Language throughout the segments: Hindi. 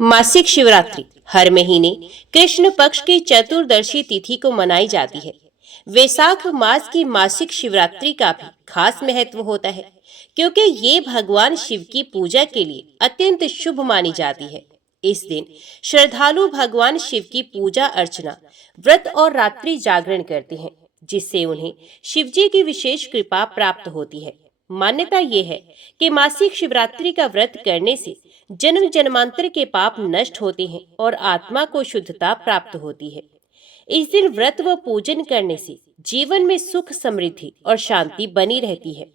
मासिक शिवरात्रि हर महीने कृष्ण पक्ष की चतुर्दशी तिथि को मनाई जाती है। वैशाख मास की मासिक शिवरात्रि का भी खास महत्व होता है, क्योंकि ये भगवान शिव की पूजा के लिए अत्यंत शुभ मानी जाती है। इस दिन श्रद्धालु भगवान शिव की पूजा अर्चना, व्रत और रात्रि जागरण करते हैं, जिससे उन्हें शिव जी की विशेष कृपा प्राप्त होती है। मान्यता ये है कि मासिक शिवरात्रि का व्रत करने से जन्म जन्मांतर के पाप नष्ट होते हैं और आत्मा को शुद्धता प्राप्त होती है। इस दिन व्रत व पूजन करने से जीवन में सुख, समृद्धि और शांति बनी रहती है।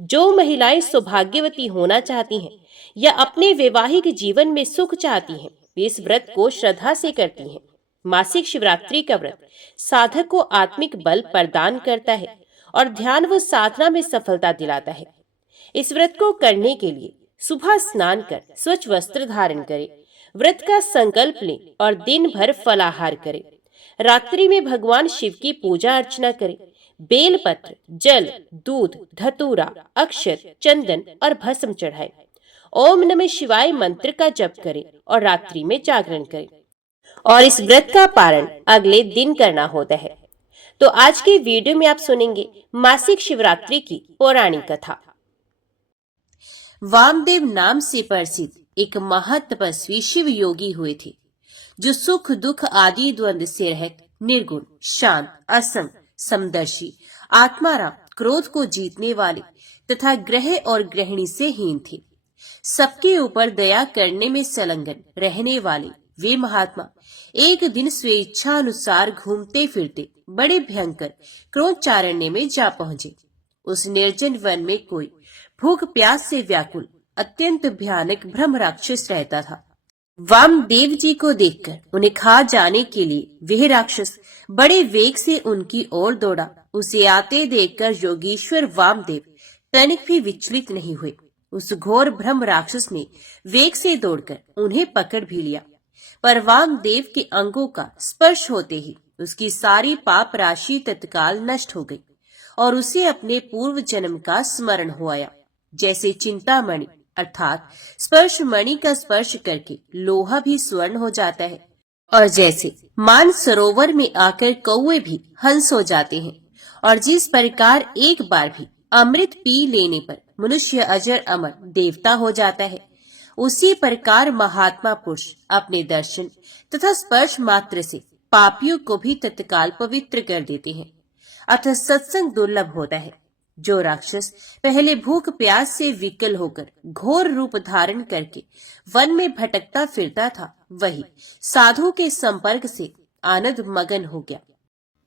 जो महिलाएं सौभाग्यवती होना चाहती हैं या अपने वैवाहिक जीवन में सुख चाहती हैं, वे इस व्रत को श्रद्धा से करती हैं। मासिक शिवरात्रि का व्रत साधक को आत्मिक बल प्रदान करता है और ध्यान व साधना में सफलता दिलाता है। इस व्रत को करने के लिए सुबह स्नान कर स्वच्छ वस्त्र धारण करें, व्रत का संकल्प लें और दिन भर फलाहार करें। रात्रि में भगवान शिव की पूजा अर्चना करें। बेलपत्र, जल, दूध, धतूरा, अक्षत, चंदन और भस्म चढ़ाएं। ओम नमः शिवाय मंत्र का जप करें और रात्रि में जागरण करें। और इस व्रत का पारण अगले दिन करना होता है। तो आज के वीडियो में आप सुनेंगे मासिक शिवरात्रि की पौराणिक कथा। वामदेव नाम से प्रसिद्ध एक महातपस्वी शिव योगी हुए थे, जो सुख दुख आदि द्वंद्व से रहित, निर्गुण, शांत, असम, समदर्शी, आत्माराम, क्रोध को जीतने वाले तथा ग्रह और गृहिणी से हीन थे। सबके ऊपर दया करने में संलग्न रहने वाले वे महात्मा एक दिन स्वेच्छा अनुसार घूमते फिरते बड़े भयंकर क्रोधचारण्य में जा पहुंचे। उस निर्जन वन में कोई भूख प्यास से व्याकुल अत्यंत भयानक ब्रह्म राक्षस रहता था। वामदेव जी को देखकर उन्हें खा जाने के लिए वह राक्षस बड़े वेग से उनकी ओर दौड़ा। उसे आते देखकर योगीश्वर वामदेव तनिक भी विचलित नहीं हुए। उस घोर ब्रह्म राक्षस ने वेग से दौड़कर उन्हें पकड़ भी लिया, पर वामदेव के अंगों का स्पर्श होते ही उसकी सारी पाप राशि तत्काल नष्ट हो गई और उसे अपने पूर्व जन्म का स्मरण हो आया। जैसे चिंतामणि अर्थात स्पर्श मणि का स्पर्श करके लोहा भी स्वर्ण हो जाता है, और जैसे मान सरोवर में आकर कौवे भी हंस हो जाते हैं, और जिस प्रकार एक बार भी अमृत पी लेने पर मनुष्य अजर अमर देवता हो जाता है, उसी प्रकार महात्मा पुरुष अपने दर्शन तथा स्पर्श मात्र से पापियों को भी तत्काल पवित्र कर देते हैं। अतः सत्संग दुर्लभ होता है। जो राक्षस पहले भूख प्यास से विकल होकर घोर रूप धारण करके वन में भटकता फिरता था, वही साधु के संपर्क से आनंद मगन हो गया।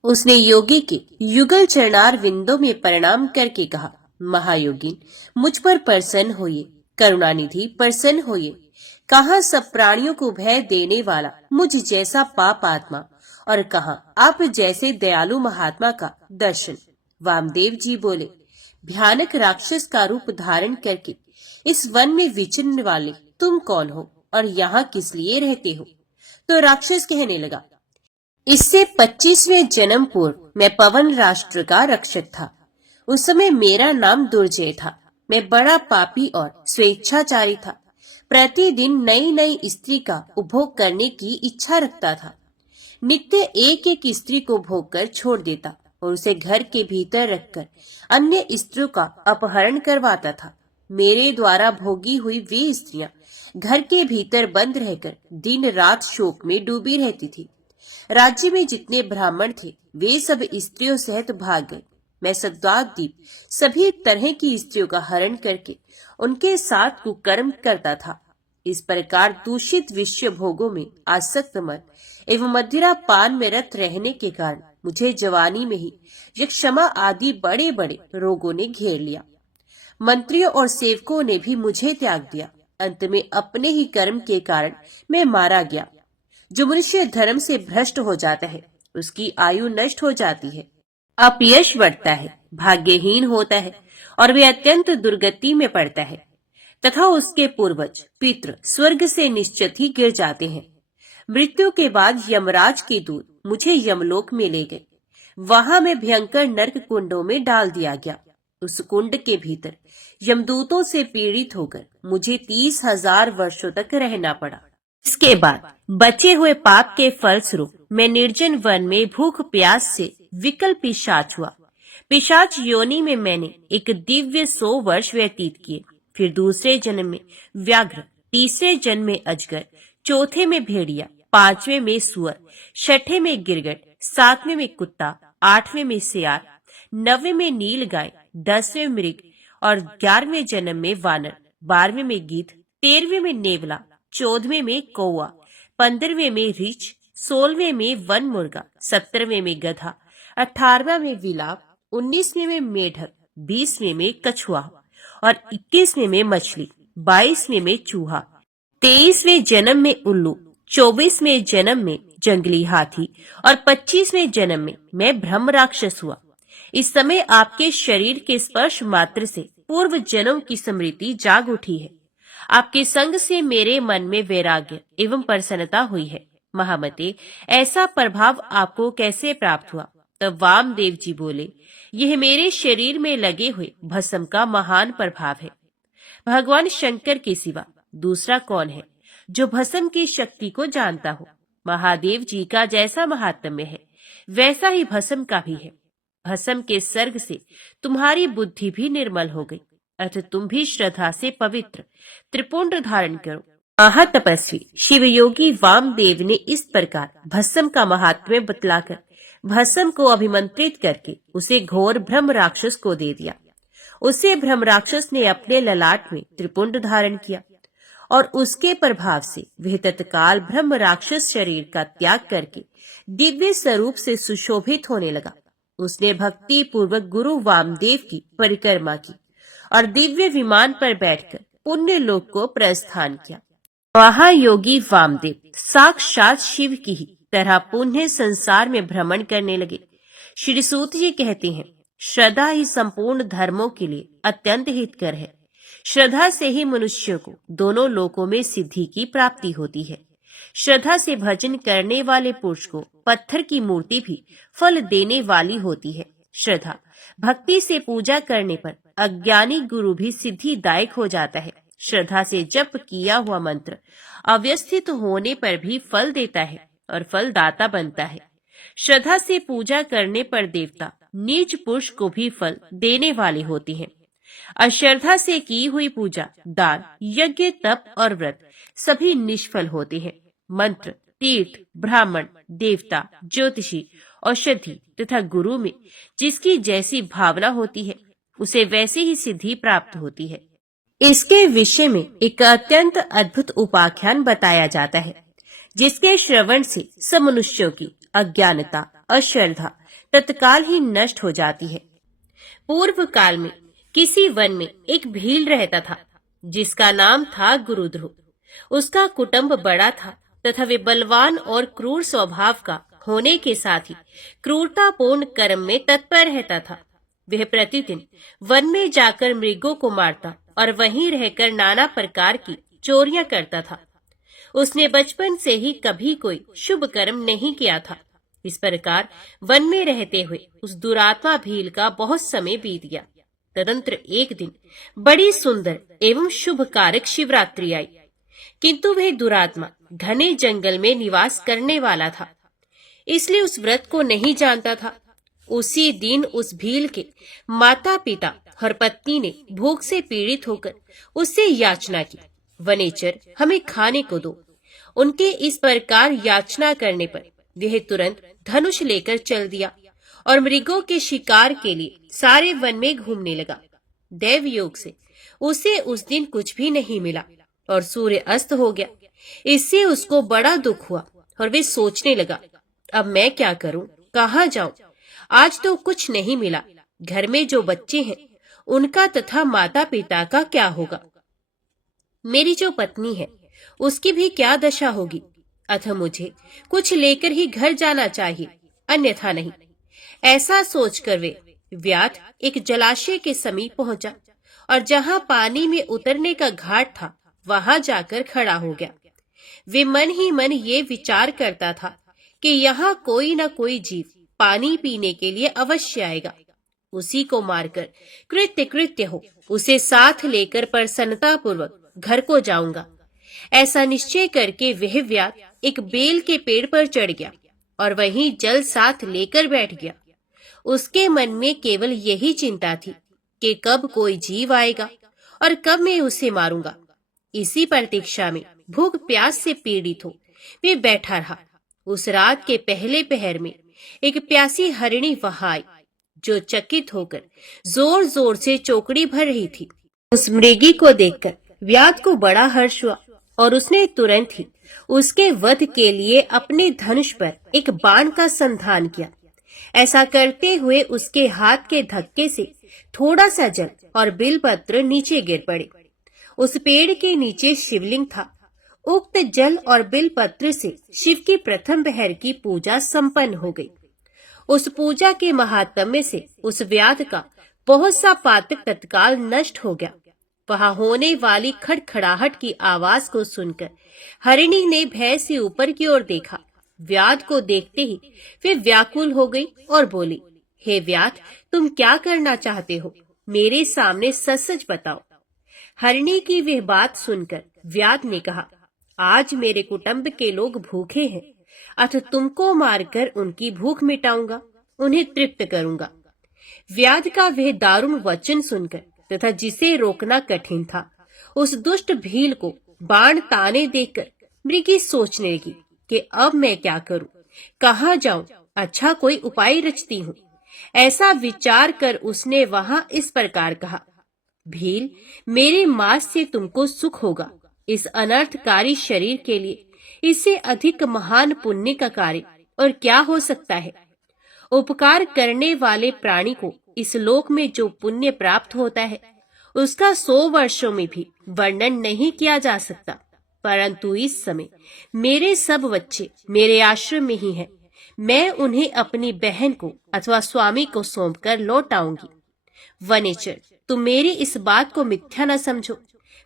उसने योगी के युगल चरणार विंदों में प्रणाम करके कहा, महायोगी, मुझ पर प्रसन्न होइए, करुणानिधि प्रसन्न होइए। कहाँ सब प्राणियों को भय देने वाला मुझ जैसा पाप आत्मा, और कहाँ आप जैसे दयालु महात्मा का दर्शन। वामदेव जी बोले, भयानक राक्षस का रूप धारण करके इस वन में विचरने वाले तुम कौन हो और यहाँ किस लिए रहते हो? तो राक्षस कहने लगा, इससे 25वें जन्म पूर्व मैं पवन राष्ट्र का रक्षक था। उस समय मेरा नाम दुर्जय था। मैं बड़ा पापी और स्वेच्छाचारी था। प्रतिदिन नई नई स्त्री का उपभोग करने की इच्छा रखता था। नित्य एक एक स्त्री को भोग कर छोड़ देता और उसे घर के भीतर रखकर अन्य स्त्रियों का अपहरण करवाता था। मेरे द्वारा भोगी हुई वे स्त्रियां घर के भीतर बंद रहकर दिन रात शोक में डूबी रहती थी। राज्य में जितने ब्राह्मण थे वे सब स्त्रियों सहित भाग गए। मैं सद्वादीप सभी तरह की स्त्रियों का हरण करके उनके साथ कुकर्म करता था। इस प्रकार दूषित विषय भोगों में आसक्त मन एवं मदिरा पान में रत रहने के कारण मुझे जवानी में ही यक्षमा आदि बड़े बड़े रोगों ने घेर लिया। मंत्रियों और सेवकों ने भी मुझे त्याग दिया। अंत में अपने ही कर्म के कारण मैं मारा गया। जो मनुष्य धर्म से भ्रष्ट हो जाता है उसकी आयु नष्ट हो जाती है, अपयश बढ़ता है, भाग्यहीन होता है और वे अत्यंत दुर्गति में पड़ता है, तथा उसके पूर्वज पितृ स्वर्ग से निश्चित ही गिर जाते हैं। मृत्यु के बाद यमराज के दूत मुझे यमलोक में ले गए। वहां मैं भयंकर नरक कुंडों में डाल दिया गया। उस कुंड के भीतर यमदूतों से पीड़ित होकर मुझे 30,000 वर्षों तक रहना पड़ा। इसके बाद बचे हुए पाप के फलस्वरूप मैं निर्जन वन में भूख प्यास से विकल पिशाच हुआ। पिशाच योनि में मैंने एक दिव्य 100 वर्ष व्यतीत किए। फिर दूसरे जन्म में व्याघ्र, तीसरे जन्म में अजगर, चौथे में भेड़िया, पांचवें में सुअर, छठे में गिरगिट, सातवें में कुत्ता, आठवें में सियार, नौवें में नील गाय, 10वें मृग और 11वें जन्म में वानर, 12वें में गीध, 13वें में नेवला, 14वें में कौआ, 15वें में रीछ, 16वें में वन मुर्गा, 17वें में गधा, 18वें में विलाप, 19वें में मेढक, 20वें में कछुआ और 21वें में मछली, 22वें में चूहा, 23वें जन्म में उल्लू, 24वें जन्म में जंगली हाथी और 25वें जन्म में मैं ब्रह्म राक्षस हुआ। इस समय आपके शरीर के स्पर्श मात्र से पूर्व जन्म की स्मृति जाग उठी है। आपके संग से मेरे मन में वैराग्य एवं प्रसन्नता हुई है। महामते, ऐसा प्रभाव आपको कैसे प्राप्त हुआ? तब वामदेव जी बोले, यह मेरे शरीर में लगे हुए भस्म का महान प्रभाव है। भगवान शंकर के सिवा दूसरा कौन है जो भस्म की शक्ति को जानता हो? महादेव जी का जैसा महात्म्य है वैसा ही भस्म का भी है। भस्म के सर्ग से तुम्हारी बुद्धि भी निर्मल हो गई, अतः तुम भी श्रद्धा से पवित्र त्रिपुंड धारण करो। महातपस्वी शिव योगी वामदेव ने इस प्रकार भस्म का महात्म्य बतलाकर भस्म को अभिमंत्रित करके उसे घोर ब्रह्म राक्षस को दे दिया। उसे ब्रह्म राक्षस ने अपने ललाट में त्रिपुंड धारण किया और उसके प्रभाव से वह तत्काल ब्रह्म राक्षस शरीर का त्याग करके दिव्य स्वरूप से सुशोभित होने लगा। उसने भक्ति पूर्वक गुरु वामदेव की परिक्रमा की और दिव्य विमान पर बैठकर पुण्य लोक को प्रस्थान किया। वहाँ योगी वामदेव साक्षात शिव की ही तरह पुण्य संसार में भ्रमण करने लगे। श्री सूत जी कहते हैं, श्रद्धा ही संपूर्ण धर्मों के लिए अत्यंत हितकर है। श्रद्धा से ही मनुष्य को दोनों लोकों में सिद्धि की प्राप्ति होती है। श्रद्धा से भजन करने वाले पुरुष को पत्थर की मूर्ति भी फल देने वाली होती है। श्रद्धा भक्ति से पूजा करने पर अज्ञानी गुरु भी सिद्धिदायक हो जाता है। श्रद्धा से जप किया हुआ मंत्र अव्यवस्थित होने पर भी फल देता है और फलदाता बनता है। श्रद्धा से पूजा करने पर देवता नीच पुरुष को भी फल देने वाले होते हैं। अश्रद्धा से की हुई पूजा, दान, यज्ञ, तप और व्रत सभी निष्फल होते हैं। मंत्र, तीर्थ, ब्राह्मण, देवता, ज्योतिषी, औषधि तथा गुरु में जिसकी जैसी भावना होती है उसे वैसे ही सिद्धि प्राप्त होती है। इसके विषय में एक अत्यंत अद्भुत उपाख्यान बताया जाता है, जिसके श्रवण से सब मनुष्यों की अज्ञानता, अश्रद्धा तत्काल ही नष्ट हो जाती है। पूर्व काल में किसी वन में एक भील रहता था जिसका नाम था गुरुध्रुव। उसका कुटुंब बड़ा था तथा वे बलवान और क्रूर स्वभाव का होने के साथ ही क्रूरतापूर्ण कर्म में तत्पर रहता था। वह प्रतिदिन वन में जाकर मृगों को मारता और वहीं रहकर नाना प्रकार की चोरियां करता था। उसने बचपन से ही कभी कोई शुभ कर्म नहीं किया था। इस प्रकार वन में रहते हुए उस दुरात्मा भील का बहुत समय बीत गया। तदंतर एक दिन बड़ी सुंदर एवं शुभ कारक शिवरात्रि आई, किंतु वह दुरात्मा घने जंगल में निवास करने वाला था, इसलिए उस व्रत को नहीं जानता था। उसी दिन उस भील के माता पिता और पत्नी ने भूख से पीड़ित होकर उससे याचना की, वनेचर हमें खाने को दो। उनके इस प्रकार याचना करने पर वह तुरंत धनुष लेकर चल दिया और मृगों के शिकार के लिए सारे वन में घूमने लगा। दैव योग से उसे उस दिन कुछ भी नहीं मिला और सूर्य अस्त हो गया। इससे उसको बड़ा दुख हुआ और वे सोचने लगा, अब मैं क्या करूं, कहाँ जाऊं? आज तो कुछ नहीं मिला। घर में जो बच्चे हैं उनका तथा माता पिता का क्या होगा? मेरी जो पत्नी है उसकी भी क्या दशा होगी? अतः मुझे कुछ लेकर ही घर जाना चाहिए, अन्यथा नहीं। ऐसा सोचकर वे व्याध एक जलाशय के समीप पहुंचा और जहां पानी में उतरने का घाट था वहां जाकर खड़ा हो गया। वे मन ही मन ये विचार करता था कि यहाँ कोई न कोई जीव पानी पीने के लिए अवश्य आएगा। उसी को मारकर कृत्य हो उसे साथ लेकर प्रसन्नता पूर्वक घर को जाऊंगा। ऐसा निश्चय करके वह व्याध एक बेल के पेड़ पर चढ़ गया और वहीं जल साथ लेकर बैठ गया। उसके मन में केवल यही चिंता थी कि कब कोई जीव आएगा और कब मैं उसे मारूंगा। इसी प्रतीक्षा में भूख प्यास से पीड़ित हो वे बैठा रहा। उस रात के पहले पहर में एक प्यासी हरिणी वहां आई, जो चकित होकर जोर जोर से चौकड़ी भर रही थी। उस मृगी को देखकर व्याध को बड़ा हर्ष हुआ और उसने तुरंत ही उसके वध के लिए अपने धनुष पर एक बाण का संधान किया। ऐसा करते हुए उसके हाथ के धक्के से थोड़ा सा जल और बिलपत्र नीचे गिर पड़े। उस पेड़ के नीचे शिवलिंग था। उक्त जल और बिलपत्र से शिव की प्रथम पहर की पूजा संपन्न हो गई। उस पूजा के महात्म्य से उस व्याध का बहुत सा पातक तत्काल नष्ट हो गया। वहां होने वाली खड़खड़ाहट की आवाज को सुनकर हरिणी ने भय से ऊपर की ओर देखा। व्याध को देखते ही वे व्याकुल हो गई और बोली, हे व्याध, तुम क्या करना चाहते हो? मेरे सामने सच सच बताओ। हरिणी की वह बात सुनकर व्याध ने कहा, आज मेरे कुटुंब के लोग भूखे हैं, अतः तुमको मारकर उनकी भूख मिटाऊंगा, उन्हें तृप्त करूंगा। व्याध का वह दारुण वचन सुनकर तथा जिसे रोकना कठिन था, उस दुष्ट भील को बाण ताने देखकर मृगी सोचने लगी कि अब मैं क्या करूं, कहाँ जाऊं, अच्छा कोई उपाय रचती हूँ। ऐसा विचार कर उसने वहां इस प्रकार कहा, भील, मेरे मांस से तुमको सुख होगा। इस अनर्थकारी शरीर के लिए इससे अधिक महान पुण्य का कार्य और क्या हो सकता है। उपकार करने वाले प्राणी को इस लोक में जो पुण्य प्राप्त होता है, उसका 100 वर्षों में भी वर्णन नहीं किया जा सकता। परंतु इस समय मेरे सब बच्चे मेरे आश्रम में ही हैं। मैं उन्हें अपनी बहन को अथवा स्वामी को सौंपकर लौट आऊंगी। वनेचर, तुम मेरी इस बात को मिथ्या न समझो।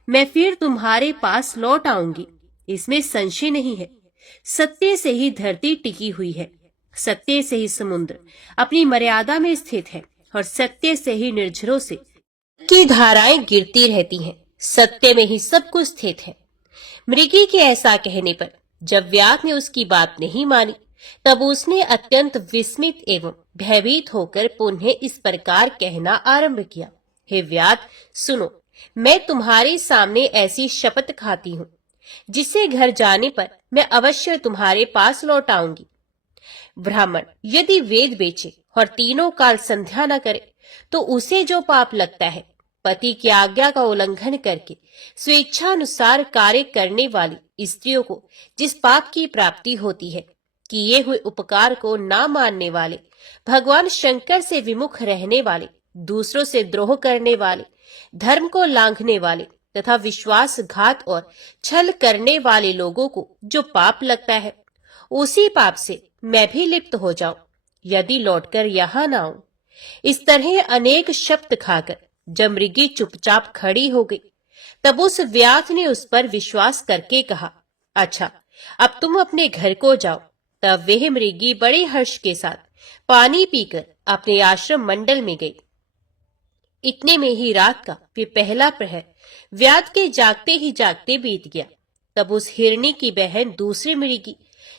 मैं फिर तुम्हारे पास लौट आऊंगी, इसमें संशय नहीं है। सत्य से ही धरती टिकी हुई है, सत्य से ही समुद्र अपनी मर्यादा में स्थित है और सत्य से ही निर्झरों से की धाराएं गिरती रहती हैं। सत्य में ही सब कुछ स्थित है। मृगी के ऐसा कहने पर जब व्याध ने उसकी बात नहीं मानी, तब उसने अत्यंत विस्मित एवं भयभीत होकर पुनः इस प्रकार कहना आरंभ किया, हे व्याध, सुनो, मैं तुम्हारे सामने ऐसी शपथ खाती हूँ जिससे घर जाने पर मैं अवश्य तुम्हारे पास लौट आऊंगी। ब्राह्मण यदि वेद बेचे और तीनों काल संध्या न करे तो उसे जो पाप लगता है, पति की आज्ञा का उल्लंघन करके स्वेच्छानुसार कार्य करने वाली स्त्रियों को जिस पाप की प्राप्ति होती है, किए हुए उपकार को ना मानने वाले, भगवान शंकर से विमुख रहने वाले, दूसरों से द्रोह करने वाले, धर्म को लांघने वाले तथा विश्वासघात और छल करने वाले लोगों को जो पाप लगता है, उसी पाप से मैं भी लिप्त हो जाऊं यदि लौटकर यहाँ न आऊं। इस तरह अनेक शब्द खाकर जब मृगी चुपचाप खड़ी हो गई, तब उस व्याध ने उस पर विश्वास करके कहा, अच्छा, अब तुम अपने घर को जाओ। तब वह मृगी बड़े हर्ष के साथ पानी पीकर अपने आश्रम मंडल में गई। इतने में ही रात का फिर पहला प्रहर व्याध के जागते ही जागते बीत गया। तब उस हिरणी की बहन दूसरी मृगी,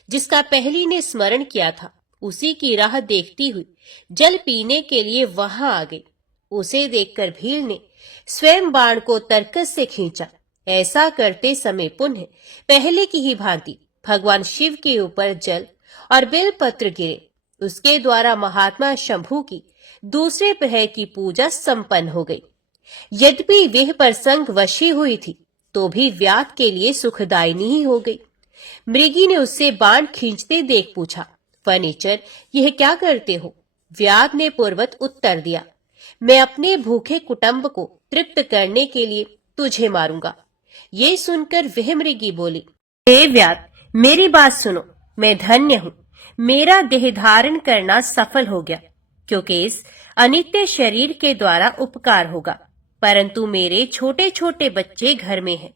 जिसका पहली ने स्मरण किया था, उसी की राह देखती हुई जल पीने के लिए वहां आ गई। उसे देखकर भील ने स्वयं बाण को तरकस से खींचा। ऐसा करते समय पुनः पहले की ही भांति भगवान शिव के ऊपर जल और बेलपत्र गिरे। उसके द्वारा महात्मा शंभू की दूसरे प्रहर की पूजा संपन्न हो गई। यद्यपि वह प्रसंग वशी हुई थी, तो भी व्याध के लिए सुखदायिनी ही हो गई। मृगी ने उससे बाण खींचते देख पूछा, फर्नीचर, यह क्या करते हो? व्याध ने पूर्वत उत्तर दिया, मैं अपने भूखे कुटुंब को तृप्त करने के लिए तुझे मारूंगा। ये सुनकर वह मृगी बोली, हे व्याध, मेरी बात सुनो, मैं धन्य हूँ। मेरा देह धारण करना सफल हो गया, क्योंकि इस अनित्य शरीर के द्वारा उपकार होगा। परंतु मेरे छोटे छोटे बच्चे घर में हैं,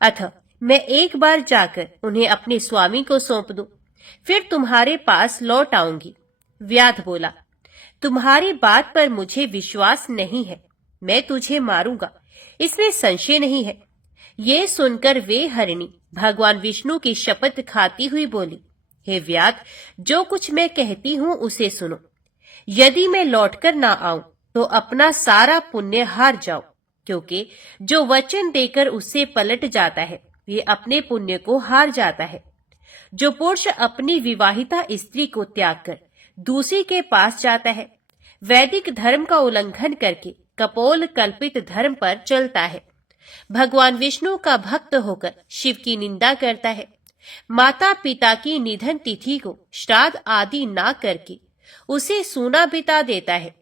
अतः मैं एक बार जाकर उन्हें अपने स्वामी को सौंप दूं, फिर तुम्हारे पास लौट आऊंगी। व्याध बोला, तुम्हारी बात पर मुझे विश्वास नहीं है। मैं तुझे मारूंगा, इसमें संशय नहीं है, ये सुनकर वे हरिणी भगवान विष्णु की शपथ खाती हुई बोली, हे व्याध, जो कुछ मैं कहती हूँ उसे सुनो। यदि मैं लौटकर ना आऊं तो अपना सारा पुण्य हार जाओ, क्योंकि जो वचन देकर उससे पलट जाता है ये अपने पुण्य को हार जाता है। जो पुरुष अपनी विवाहिता स्त्री को त्याग कर दूसरी के पास जाता है, वैदिक धर्म का उल्लंघन करके कपोल कल्पित धर्म पर चलता है, भगवान विष्णु का भक्त होकर शिव की निंदा करता है, माता पिता की निधन तिथि को श्राद्ध आदि ना करके उसे सूना बिता देता है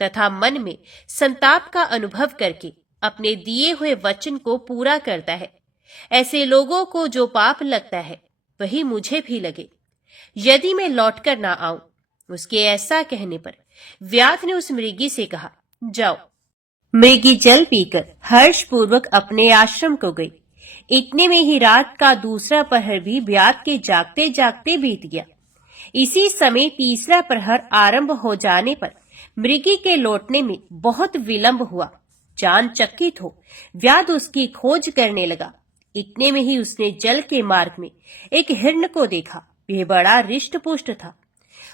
तथा मन में संताप का अनुभव करके अपने दिए हुए वचन को पूरा करता है, ऐसे लोगों को जो पाप लगता है वही मुझे भी लगे। यदि मैं लौटकर ना आऊं। उसके ऐसा कहने पर व्याध ने उस मृगी से कहा, जाओ। मृगी जल पीकर हर्षपूर्वक अपने आश्रम को गई। इतने में ही रात का दूसरा प्रहर भी व्याध के जागते जागते बीत गया। इसी समय तीसरा प्रहर आरंभ हो जाने पर मृगी के लौटने में बहुत विलंब हुआ। जान चकित हो व्याध उसकी खोज करने लगा। इतने में ही उसने जल के मार्ग में एक हिरण को देखा। वह बड़ा रिष्ट-पुष्ट था।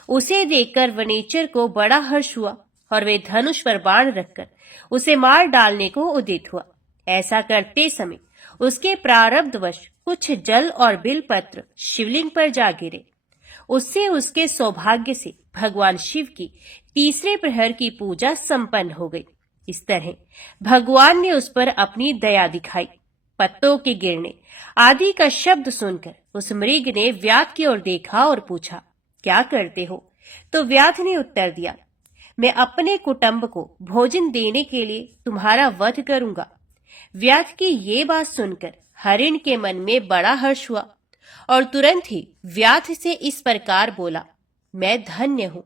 उसे देखकर वनेचर को बड़ा हर्ष हुआ और वे धनुष पर बाण रखकर उसे मार डालने को उद्यत हुआ। ऐसा करते समय उसके प्रारब्धवश कुछ जल और बिलपत्र शिवलिंग पर जा गिरे। उससे उसके सौभाग्य से भगवान शिव की तीसरे प्रहर की पूजा संपन्न हो गई। इस तरह भगवान ने उस पर अपनी दया दिखाई। पत्तों के गिरने आदि का शब्द सुनकर उस मृग ने व्याध की ओर देखा और पूछा, क्या करते हो? तो व्याध ने उत्तर दिया, मैं अपने कुटुंब को भोजन देने के लिए तुम्हारा वध करूंगा। व्याध की ये बात सुनकर हरिण के मन में बड़ा हर्ष हुआ और तुरंत ही व्याध से इस प्रकार बोला, मैं धन्य हूं,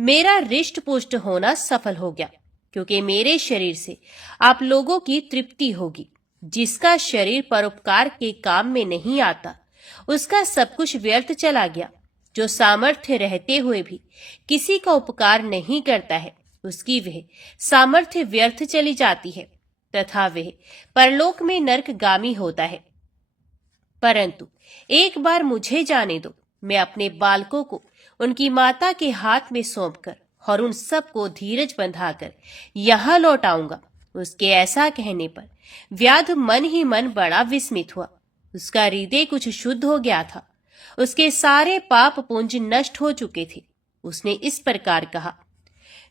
मेरा रिष्ट पुष्ट होना सफल हो गया, क्योंकि मेरे शरीर से आप लोगों की तृप्ति होगी। जिसका शरीर परोपकार के काम में नहीं आता उसका सब कुछ व्यर्थ चला गया। जो सामर्थ्य रहते हुए भी किसी का उपकार नहीं करता है उसकी वह सामर्थ्य व्यर्थ चली जाती है तथा वह परलोक में नरकगामी होता है। परंतु एक बार मुझे जाने दो, मैं अपने बालकों को उनकी माता के हाथ में सौंपकर और उन सबको धीरज बंधाकर यहाँ लौट आऊंगा। उसके ऐसा कहने पर व्याध मन ही मन बड़ा विस्मित हुआ। उसका हृदय कुछ शुद्ध हो गया था। उसके सारे पाप पुंज नष्ट हो चुके थे। उसने इस प्रकार कहा,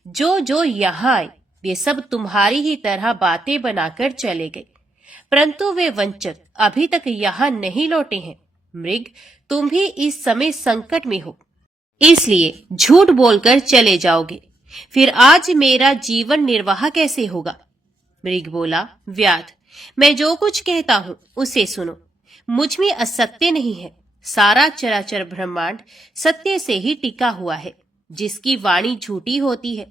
जो यहाँ आए वे सब तुम्हारी ही तरह बातें बनाकर चले गए, परंतु वे वंचक अभी तक यहाँ नहीं लौटे हैं। मृग, तुम भी इस समय संकट में हो, इसलिए झूठ बोलकर चले जाओगे। फिर आज मेरा जीवन निर्वाह कैसे होगा? मृग बोला, व्याध, मैं जो कुछ कहता हूँ उसे सुनो। मुझ में असत्य नहीं है। सारा चराचर ब्रह्मांड सत्य से ही टिका हुआ है। जिसकी वाणी झूठी होती है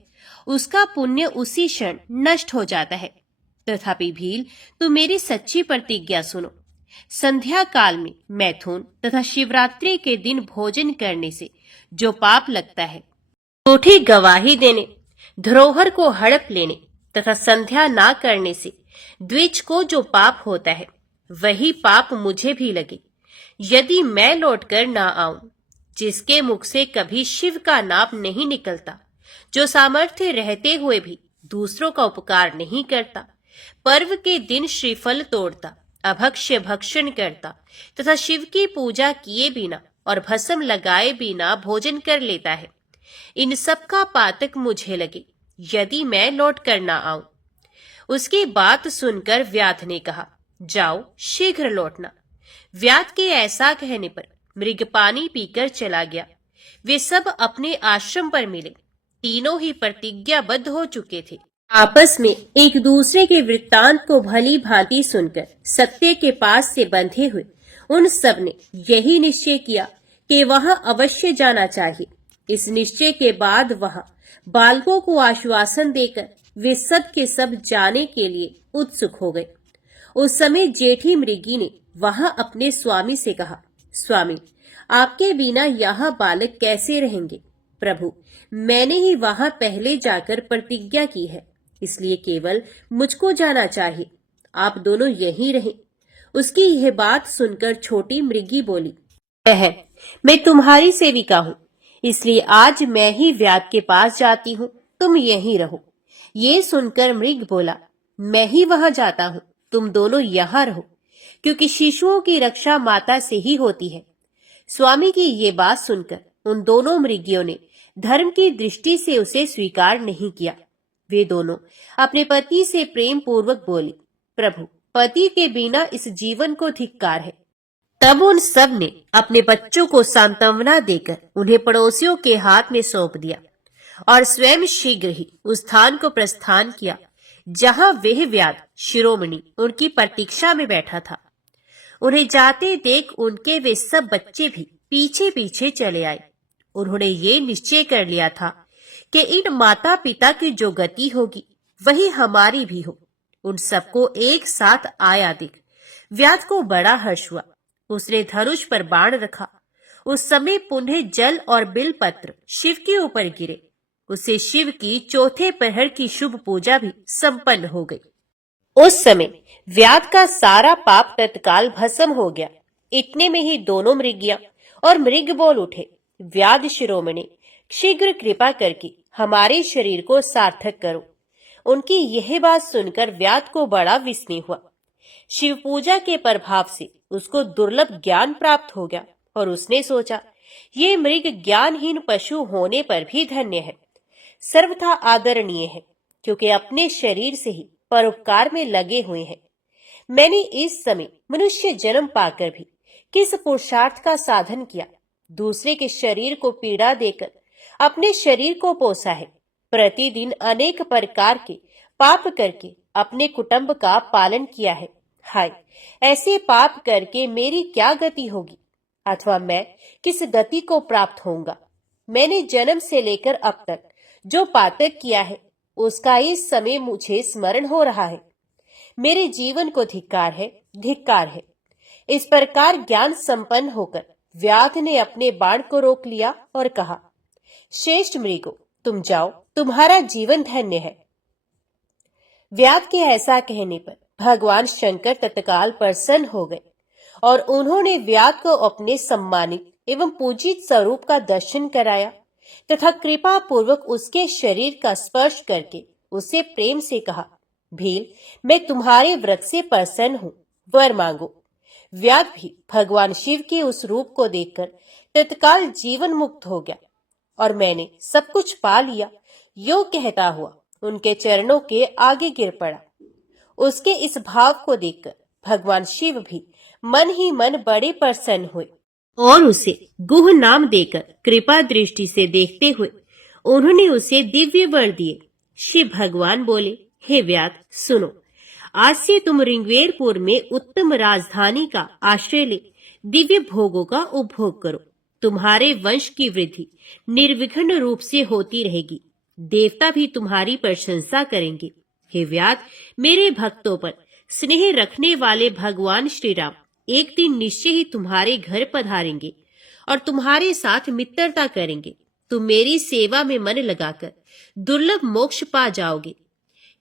उसका पुण्य उसी क्षण नष्ट हो जाता है। तथापि भील, तुम मेरी सच्ची प्रतिज्ञा सुनो। संध्या काल में मैथुन तथा शिवरात्रि के दिन भोजन करने से जो पाप लगता है, झूठी गवाही देने, धरोहर को हड़प लेने तथा संध्या ना करने से द्विज को जो पाप होता है वही पाप मुझे भी लगे। यदि मैं लौटकर ना आऊं, जिसके मुख से कभी शिव का नाम नहीं निकलता, जो सामर्थ्य रहते हुए भी दूसरों का उपकार नहीं करता, पर्व के दिन श्रीफल तोड़ता, अभक्ष्य भक्षण करता तथा शिव की पूजा किए बिना और भस्म लगाए बिना भोजन कर लेता है, इन सब का पातक मुझे लगे यदि मैं लौट कर ना आऊं। उसकी बात सुनकर व्याध ने कहा, जाओ, शीघ्र लौटना। व्याध के ऐसा कहने पर मृग पानी पीकर चला गया। वे सब अपने आश्रम पर मिले। तीनों ही प्रतिज्ञाबद्ध हो चुके थे। आपस में एक दूसरे के वृत्तांत को भली भांति सुनकर सत्य के पास से बंधे हुए उन सब ने यही निश्चय किया कि वहां अवश्य जाना चाहिए। इस निश्चय के बाद वहां बालकों को आश्वासन देकर वे सब के सब जाने के लिए उत्सुक हो गए। उस समय जेठी मृगी ने वहां अपने स्वामी से कहा, स्वामी, आपके बिना यहाँ बालक कैसे रहेंगे? प्रभु, मैंने ही वहां पहले जाकर प्रतिज्ञा की है, इसलिए केवल मुझको जाना चाहिए। आप दोनों यहीं रहें। उसकी यह बात सुनकर छोटी मृगी बोली, बहन, मैं तुम्हारी सेविका हूँ, इसलिए आज मैं ही व्याध के पास जाती हूँ, तुम यहीं रहो। ये सुनकर मृग बोला, मैं ही वहां जाता हूँ, तुम दोनों यहाँ रहो, क्योंकि शिशुओं की रक्षा माता से ही होती है। स्वामी की ये बात सुनकर उन दोनों मृगियों ने धर्म की दृष्टि से उसे स्वीकार नहीं किया। वे दोनों अपने पति से प्रेम पूर्वक बोली, प्रभु, पति के बिना इस जीवन को धिक्कार है। तब उन सब ने अपने बच्चों को सांत्वना देकर उन्हें पड़ोसियों के हाथ में सौंप दिया और स्वयं शीघ्र ही उस स्थान को प्रस्थान किया जहां वह व्याध शिरोमणि उनकी प्रतीक्षा में बैठा था। उन्हें जाते देख उनके वे सब बच्चे भी पीछे पीछे चले आए। उन्होंने ये निश्चय कर लिया था कि इन माता पिता की जो गति होगी वही हमारी भी हो। उन सबको एक साथ आया देख व्याध को बड़ा हर्ष हुआ। उसने धनुष पर बाण रखा। उस समय पुनः जल और बिलपत्र शिव के ऊपर गिरे। उसे शिव की चौथे पहर की शुभ पूजा भी संपन्न हो गई। उस समय व्याध का सारा पाप तत्काल भस्म हो गया। इतने में ही दोनों मृगियां और मृग बोल उठे, व्याध शिरोमणि, शीघ्र कृपा करके हमारे शरीर को सार्थक करो। उनकी यह बात सुनकर व्याध को बड़ा विस्मय हुआ। शिव पूजा के प्रभाव से उसको दुर्लभ ज्ञान प्राप्त हो गया और उसने सोचा, ये मृग ज्ञानहीन पशु होने पर भी धन्य है, सर्वथा आदरणीय है, क्योंकि अपने शरीर से ही परोपकार में लगे हुए हैं। मैंने इस समय मनुष्य जन्म पाकर भी किस पुरुषार्थ का साधन किया? दूसरे के शरीर को पीड़ा देकर अपने शरीर को पोसा है। प्रतिदिन अनेक प्रकार के पाप करके अपने कुटुंब का पालन किया है। हाय, ऐसे पाप करके मेरी क्या गति होगी, अथवा मैं किस गति को प्राप्त होऊंगा? मैंने जन्म से लेकर अब तक जो पातक किया है उसका इस समय मुझे स्मरण हो रहा है। मेरे जीवन को धिक्कार है, धिक्कार है। इस प्रकार ज्ञान संपन्न होकर व्याध ने अपने बाण को रोक लिया और कहा, श्रेष्ठ मृगो, तुम जाओ, तुम्हारा जीवन धन्य है। व्याध के ऐसा कहने पर भगवान शंकर तत्काल प्रसन्न हो गए और उन्होंने व्याध को अपने सम्मानित एवं पूजित स्वरूप का दर्शन कराया तथा कृपा पूर्वक उसके शरीर का स्पर्श करके उससे प्रेम से कहा, भील, मैं तुम्हारे व्रत से प्रसन्न हूँ, वर मांगो। व्याध भी भगवान शिव के उस रूप को देखकर तत्काल जीवन मुक्त हो गया और मैंने सब कुछ पा लिया, यो कहता हुआ उनके चरणों के आगे गिर पड़ा। उसके इस भाव को देखकर भगवान शिव भी मन ही मन बड़े प्रसन्न हुए और उसे गुह नाम देकर कृपा दृष्टि से देखते हुए उन्होंने उसे दिव्य वर दिए। शिव भगवान बोले, हे व्याध, सुनो, आज से तुम ऋग्वेदपुर में उत्तम राजधानी का आश्रय ले दिव्य भोगों का उपभोग करो। तुम्हारे वंश की वृद्धि निर्विघ्न रूप से होती रहेगी। देवता भी तुम्हारी प्रशंसा करेंगे। हे व्याध, मेरे भक्तों पर स्नेह रखने वाले भगवान श्री राम एक दिन निश्चय ही तुम्हारे घर पधारेंगे और तुम्हारे साथ मित्रता करेंगे। तुम मेरी सेवा में मन लगाकर दुर्लभ मोक्ष पा जाओगे।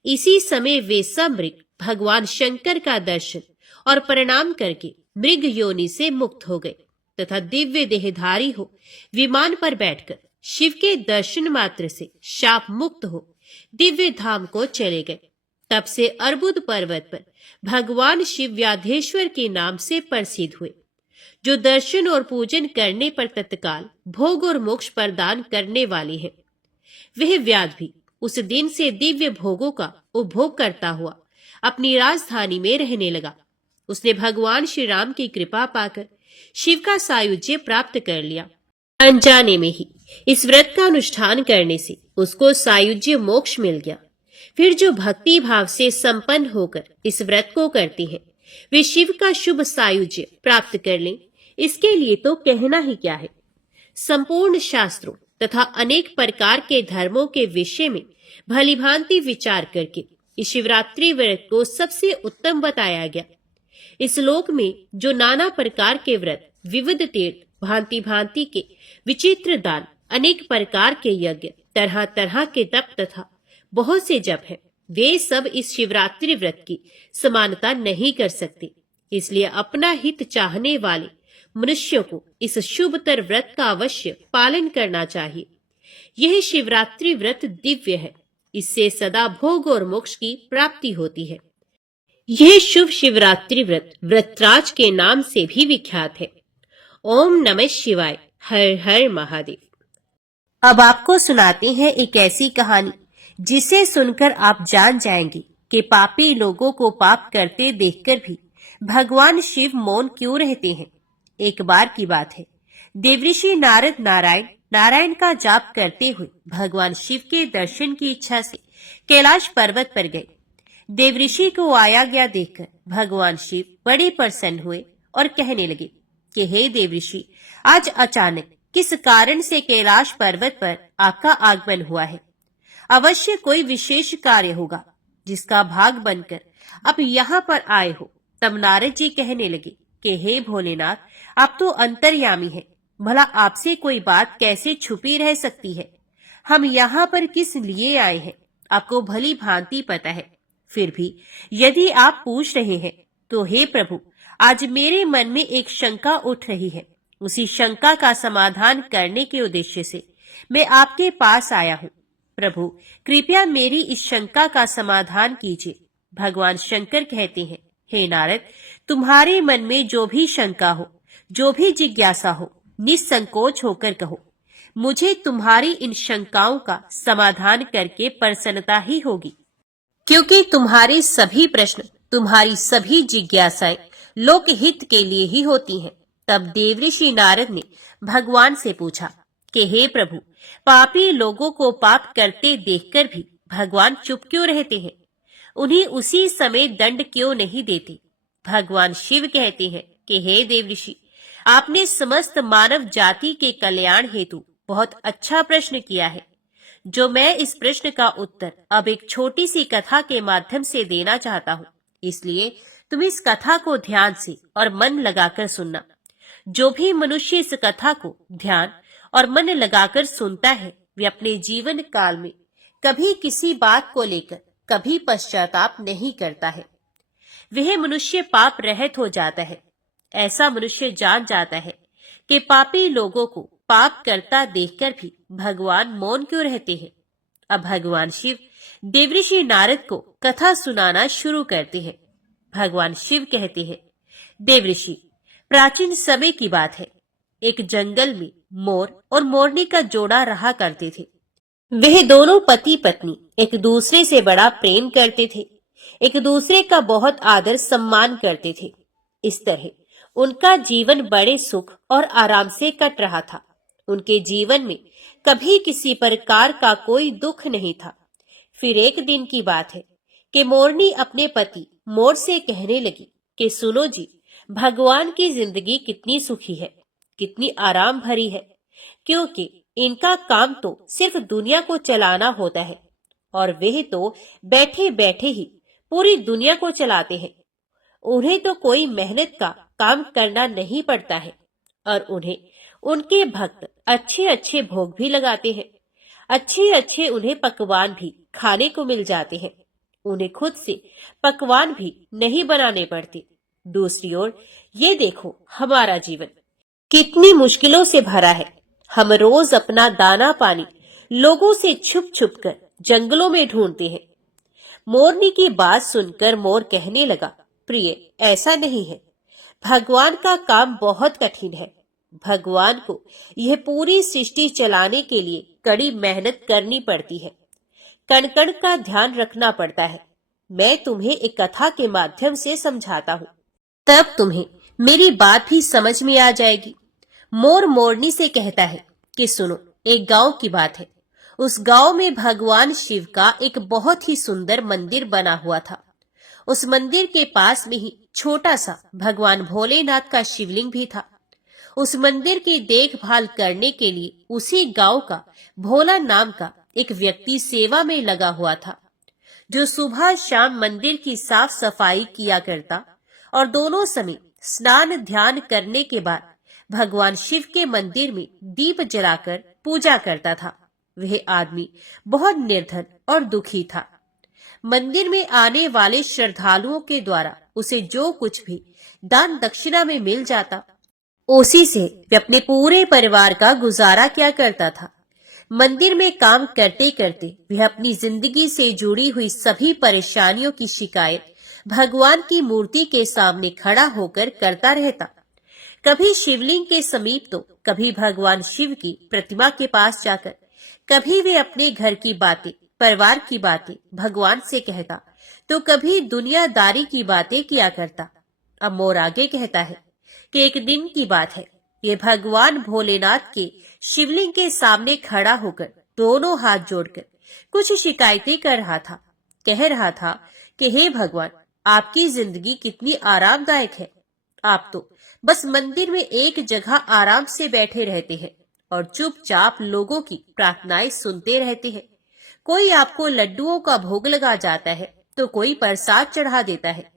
इसी समय वे सब मृग भगवान शंकर का दर्शन और प्रणाम करके मृग योनि से मुक्त हो गए तथा दिव्य देहधारी हो विमान पर बैठकर शिव के दर्शन मात्र से शाप मुक्त हो दिव्य धाम को चले गए। तब से अर्बुद पर्वत पर भगवान शिव व्याधेश्वर के नाम से प्रसिद्ध हुए, जो दर्शन और पूजन करने पर तत्काल भोग और मोक्ष प्रदान करने वाले हैं। वह व्याध भी उस दिन से दिव्य भोगों का उपभोग करता हुआ अपनी राजधानी में रहने लगा। उसने भगवान श्री राम की कृपा पाकर शिव का सायुज्य प्राप्त कर लिया। अनजाने में ही इस व्रत का अनुष्ठान करने से उसको सायुज्य मोक्ष मिल गया। फिर जो भक्ति भाव से संपन्न होकर इस व्रत को करते हैं वे शिव का शुभ सायुज्य प्राप्त कर लें, इसके लिए तो कहना ही क्या है। संपूर्ण शास्त्रों तथा अनेक प्रकार के धर्मों के विषय में भलीभांति विचार करके इस शिवरात्रि व्रत को सबसे उत्तम बताया गया। इस लोक में जो नाना प्रकार के व्रत, विविध तीर्थ, भांति भांति के विचित्र दान, अनेक प्रकार के यज्ञ, तरह तरह के तप तथा बहुत से जप है, वे सब इस शिवरात्रि व्रत की समानता नहीं कर सकते। इसलिए अपना हित चाहने वाले मनुष्यों को इस शुभतर व्रत का अवश्य पालन करना चाहिए। यह शिवरात्रि व्रत दिव्य है। इससे सदा भोग और मोक्ष की प्राप्ति होती है। यह शुभ शिवरात्रि व्रत व्रतराज के नाम से भी विख्यात है। ओम नमः शिवाय। हर हर महादेव। अब आपको सुनाते हैं एक ऐसी कहानी जिसे सुनकर आप जान जाएंगे कि पापी लोगों को पाप करते देखकर भी भगवान शिव मौन क्यों रहते हैं। एक बार की बात है, देवऋषि नारद नारायण का जाप करते हुए भगवान शिव के दर्शन की इच्छा से कैलाश पर्वत पर गए। देवऋषि को आया गया देखकर भगवान शिव बड़े प्रसन्न हुए और कहने लगे कि हे देवऋषि, आज अचानक किस कारण से कैलाश पर्वत पर आपका आगमन हुआ है। अवश्य कोई विशेष कार्य होगा जिसका भाग बनकर आप यहाँ पर आए हो। तब नारद जी कहने लगे कि हे भोलेनाथ, आप तो अंतर्यामी हैं, भला आपसे कोई बात कैसे छुपी रह सकती है। हम यहाँ पर किस लिए आए हैं आपको भली भांति पता है। फिर भी यदि आप पूछ रहे हैं तो हे प्रभु, आज मेरे मन में एक शंका उठ रही है। उसी शंका का समाधान करने के उद्देश्य से मैं आपके पास आया हूँ। प्रभु, कृपया मेरी इस शंका का समाधान कीजिए। भगवान शंकर कहते हैं, हे नारद, तुम्हारे मन में जो भी शंका हो, जो भी जिज्ञासा हो, निसंकोच होकर कहो। मुझे तुम्हारी इन शंकाओं का समाधान करके प्रसन्नता ही होगी, क्योंकि तुम्हारे सभी प्रश्न, तुम्हारी सभी जिज्ञासाएं लोकहित के लिए ही होती हैं। तब देवऋषि नारद ने भगवान से पूछा कि हे प्रभु, पापी लोगों को पाप करते देखकर भी भगवान चुप क्यों रहते हैं? उन्हें उसी समय दंड क्यों नहीं देते? भगवान शिव कहते हैं कि हे देवऋषि, आपने समस्त मानव जाति के कल्याण हेतु बहुत अच्छा प्रश्न किया है। जो मैं इस प्रश्न का उत्तर अब एक छोटी सी कथा के माध्यम से देना चाहता हूँ। इसलिए तुम इस कथा को ध्यान से और मन लगाकर सुनना। जो भी मनुष्य इस कथा को ध्यान और मन लगाकर सुनता है, वे अपने जीवन काल में कभी किसी बात को लेकर कभी पश्चाताप नहीं करता है। वह मनुष्य पाप रहित हो जाता है। ऐसा मनुष्य जान जाता है कि पापी लोगों को पाप करता देखकर भी भगवान मौन क्यों रहते हैं। अब भगवान शिव देवऋषि नारद को कथा सुनाना शुरू करते हैं। भगवान शिव कहते हैं, देवऋषि, प्राचीन समय की बात है। एक जंगल में मोर और मोरनी का जोड़ा रहा करते थे। वह दोनों पति पत्नी एक दूसरे से बड़ा प्रेम करते थे, एक दूसरे का बहुत आदर सम्मान करते थे। इस तरह उनका जीवन बड़े सुख और आराम से कट रहा था। उनके जीवन में कभी किसी प्रकार का कोई दुख नहीं था। फिर एक दिन की बात है कि मोरनी अपने पति मोर से कहने लगी कि सुनो जी, भगवान की जिंदगी कितनी सुखी है, कितनी आराम भरी है, क्योंकि इनका काम तो सिर्फ दुनिया को चलाना होता है और वे तो बैठे बैठे ही पूरी दुनिया को चलाते हैं। उन्हें तो कोई मेहनत का काम करना नहीं पड़ता है और उन्हें उनके भक्त अच्छे अच्छे भोग भी लगाते हैं। अच्छे अच्छे उन्हें पकवान भी खाने को मिल जाते हैं। उन्हें खुद से पकवान भी नहीं बनाने पड़ते। दूसरी ओर ये देखो, हमारा जीवन कितनी मुश्किलों से भरा है। हम रोज अपना दाना पानी लोगों से छुप छुप कर जंगलों में ढूंढते हैं। मोरनी की बात सुनकर मोर कहने लगा, प्रिय, ऐसा नहीं है। भगवान का काम बहुत कठिन है। भगवान को यह पूरी सृष्टि चलाने के लिए कड़ी मेहनत करनी पड़ती है। कण कण का ध्यान रखना पड़ता है। मैं तुम्हें एक कथा के माध्यम से समझाता हूँ, तब तुम्हें मेरी बात भी समझ में आ जाएगी। मोर मोरनी से कहता है कि सुनो, एक गांव की बात है। उस गांव में भगवान शिव का एक बहुत ही सुंदर मंदिर बना हुआ था। उस मंदिर के पास में ही छोटा सा भगवान भोलेनाथ का शिवलिंग भी था। उस मंदिर की देखभाल करने के लिए उसी गांव का भोला नाम का एक व्यक्ति सेवा में लगा हुआ था, जो सुबह शाम मंदिर की साफ सफाई किया करता और दोनों समय स्नान ध्यान करने के बाद भगवान शिव के मंदिर में दीप जलाकर पूजा करता था। वह आदमी बहुत निर्धन और दुखी था। मंदिर में आने वाले श्रद्धालुओं के द्वारा उसे जो कुछ भी दान दक्षिणा में मिल जाता, उसी से वे अपने पूरे परिवार का गुजारा किया करता था। मंदिर में काम करते करते वह अपनी जिंदगी से जुड़ी हुई सभी परेशानियों की शिकायत भगवान की मूर्ति के सामने खड़ा होकर करता रहता। कभी शिवलिंग के समीप तो कभी भगवान शिव की प्रतिमा के पास जाकर, कभी वे अपने घर की बातें, परिवार की बातें भगवान से कहता, तो कभी दुनियादारी की बातें किया करता। अब मोर आगे कहता है कि एक दिन की बात है, ये भगवान भोलेनाथ के शिवलिंग के सामने खड़ा होकर दोनों हाथ जोड़कर कुछ शिकायतें कर रहा था। कह रहा था कि हे भगवान, आपकी जिंदगी कितनी आरामदायक है। आप तो बस मंदिर में एक जगह आराम से बैठे रहते हैं और चुपचाप लोगों की प्रार्थनाएं सुनते रहते हैं। कोई आपको लड्डुओं का भोग लगा जाता है तो कोई प्रसाद चढ़ा देता है।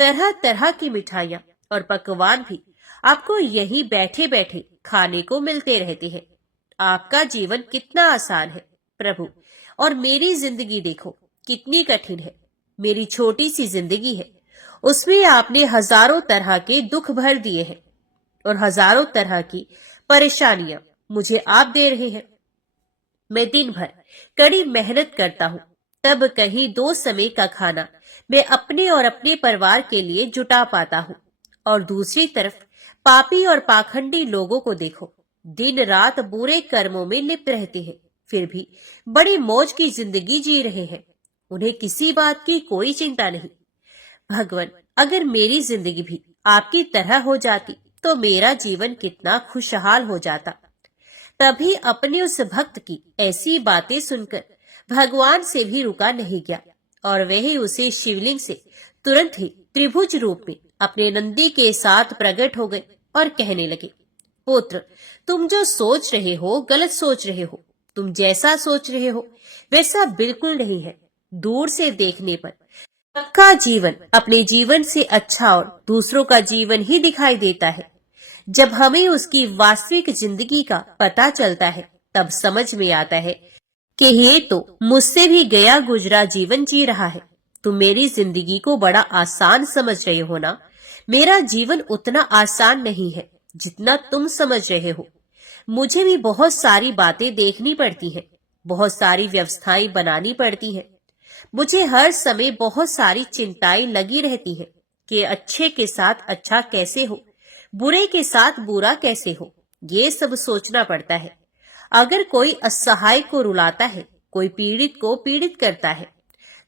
तरह तरह की मिठाइयां और पकवान भी आपको यहीं बैठे बैठे खाने को मिलते रहते हैं। आपका जीवन कितना आसान है प्रभु, और मेरी जिंदगी देखो कितनी कठिन है। मेरी छोटी सी जिंदगी है, उसमें आपने हजारों तरह के दुख भर दिए हैं और हजारों तरह की परेशानियां मुझे आप दे रहे हैं। मैं दिन भर कड़ी मेहनत करता हूँ, तब कहीं 2 समय का खाना मैं अपने और अपने परिवार के लिए जुटा पाता हूँ। और दूसरी तरफ पापी और पाखंडी लोगों को देखो, दिन रात बुरे कर्मों में लिप्त रहते हैं, फिर भी बड़ी मौज की जिंदगी जी रहे हैं। उन्हें किसी बात की कोई चिंता नहीं। भगवान, अगर मेरी जिंदगी भी आपकी तरह हो जाती तो मेरा जीवन कितना खुशहाल हो जाता। तभी अपने उस भक्त की ऐसी बातें सुनकर भगवान से भी रुका नहीं गया और वही उसे शिवलिंग से तुरंत ही त्रिभुज रूप में अपने नंदी के साथ प्रकट हो गए और कहने लगे, पुत्र, तुम जो सोच रहे हो गलत सोच रहे हो। तुम जैसा सोच रहे हो वैसा बिल्कुल नहीं है। दूर से देखने पर सबका जीवन अपने जीवन से अच्छा और दूसरों का जीवन ही दिखाई देता है। जब हमें उसकी वास्तविक जिंदगी का पता चलता है तब समझ में आता है कि ये तो मुझसे भी गया गुजरा जीवन जी रहा है। तुम मेरी जिंदगी को बड़ा आसान समझ रहे हो ना। मेरा जीवन उतना आसान नहीं है जितना तुम समझ रहे हो। मुझे भी बहुत सारी बातें देखनी पड़ती हैं, बहुत सारी व्यवस्थाएं बनानी पड़ती हैं। मुझे हर समय बहुत सारी चिंताएं लगी रहती हैं कि अच्छे के साथ अच्छा कैसे हो, बुरे के साथ बुरा कैसे हो। ये सब सोचना पड़ता है। अगर कोई असहाय को रुलाता है, कोई पीड़ित को पीड़ित करता है,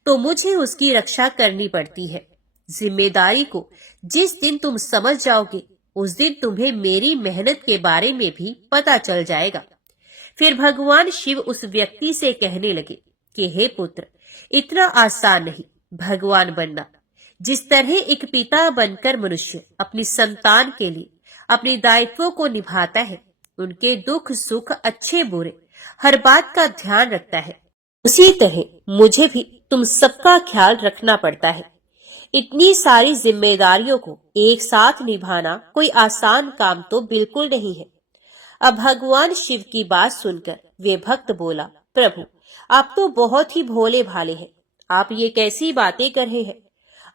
तो मुझे उसकी रक्षा करनी पड़ती है। जिम्मेदारी को जिस दिन तुम समझ जाओगे उस दिन तुम्हें मेरी मेहनत के बारे में भी पता चल जाएगा। फिर भगवान शिव उस व्यक्ति से कहने लगे कि हे पुत्र, इतना आसान नहीं भगवान बनना। जिस तरह एक पिता बनकर मनुष्य अपनी संतान के लिए अपने दायित्वों को निभाता है, उनके दुख सुख अच्छे बुरे हर बात का ध्यान रखता है, उसी तरह मुझे भी तुम सबका ख्याल रखना पड़ता है। इतनी सारी जिम्मेदारियों को एक साथ निभाना कोई आसान काम तो बिल्कुल नहीं है। अब भगवान शिव की बात सुनकर वे भक्त बोला, प्रभु, आप तो बहुत ही भोले भाले हैं। आप ये कैसी बातें कर रहे हैं?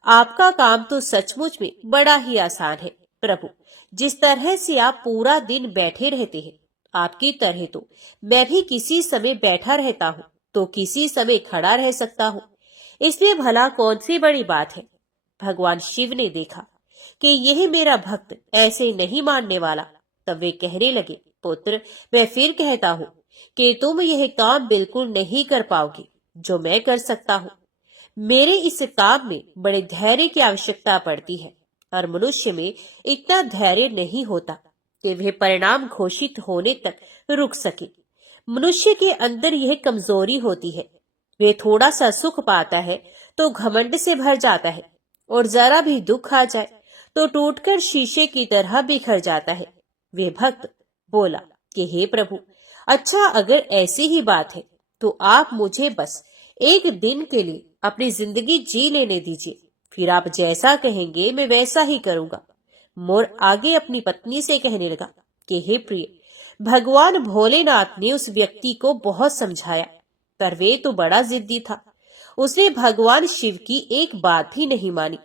आपका काम तो सचमुच में बड़ा ही आसान है प्रभु। जिस तरह से आप पूरा दिन बैठे रहते हैं, आपकी तरह तो मैं भी किसी समय बैठा रहता हूँ तो किसी समय खड़ा रह सकता हूँ। इसलिए भला कौन सी बड़ी बात है। भगवान शिव ने देखा कि यह मेरा भक्त ऐसे नहीं मानने वाला, तब वे कहने लगे, पुत्र, मैं फिर कहता हूँ कि तुम यह काम बिल्कुल नहीं कर पाओगे जो मैं कर सकता हूँ। मेरे इस काम में बड़े धैर्य की आवश्यकता पड़ती है और मनुष्य में इतना धैर्य नहीं होता कि वह परिणाम घोषित होने तक रुक सके। मनुष्य के अंदर यह कमजोरी होती है। वे थोड़ा सा सुख पाता है तो घमंड से भर जाता है और जरा भी दुख आ जाए तो टूटकर शीशे की तरह बिखर जाता है। वे भक्त बोला कि हे प्रभु, अच्छा, अगर ऐसी ही बात है तो आप मुझे बस एक दिन के लिए अपनी जिंदगी जी लेने दीजिए, फिर आप जैसा कहेंगे मैं वैसा ही करूंगा। मोर आगे अपनी पत्नी से कहने लगा कि हे प्रिय, भगवान भोलेनाथ ने उस व्यक्ति को बहुत समझाया, पर वे तो बड़ा जिद्दी था। उसने भगवान शिव की एक बात भी नहीं मानी।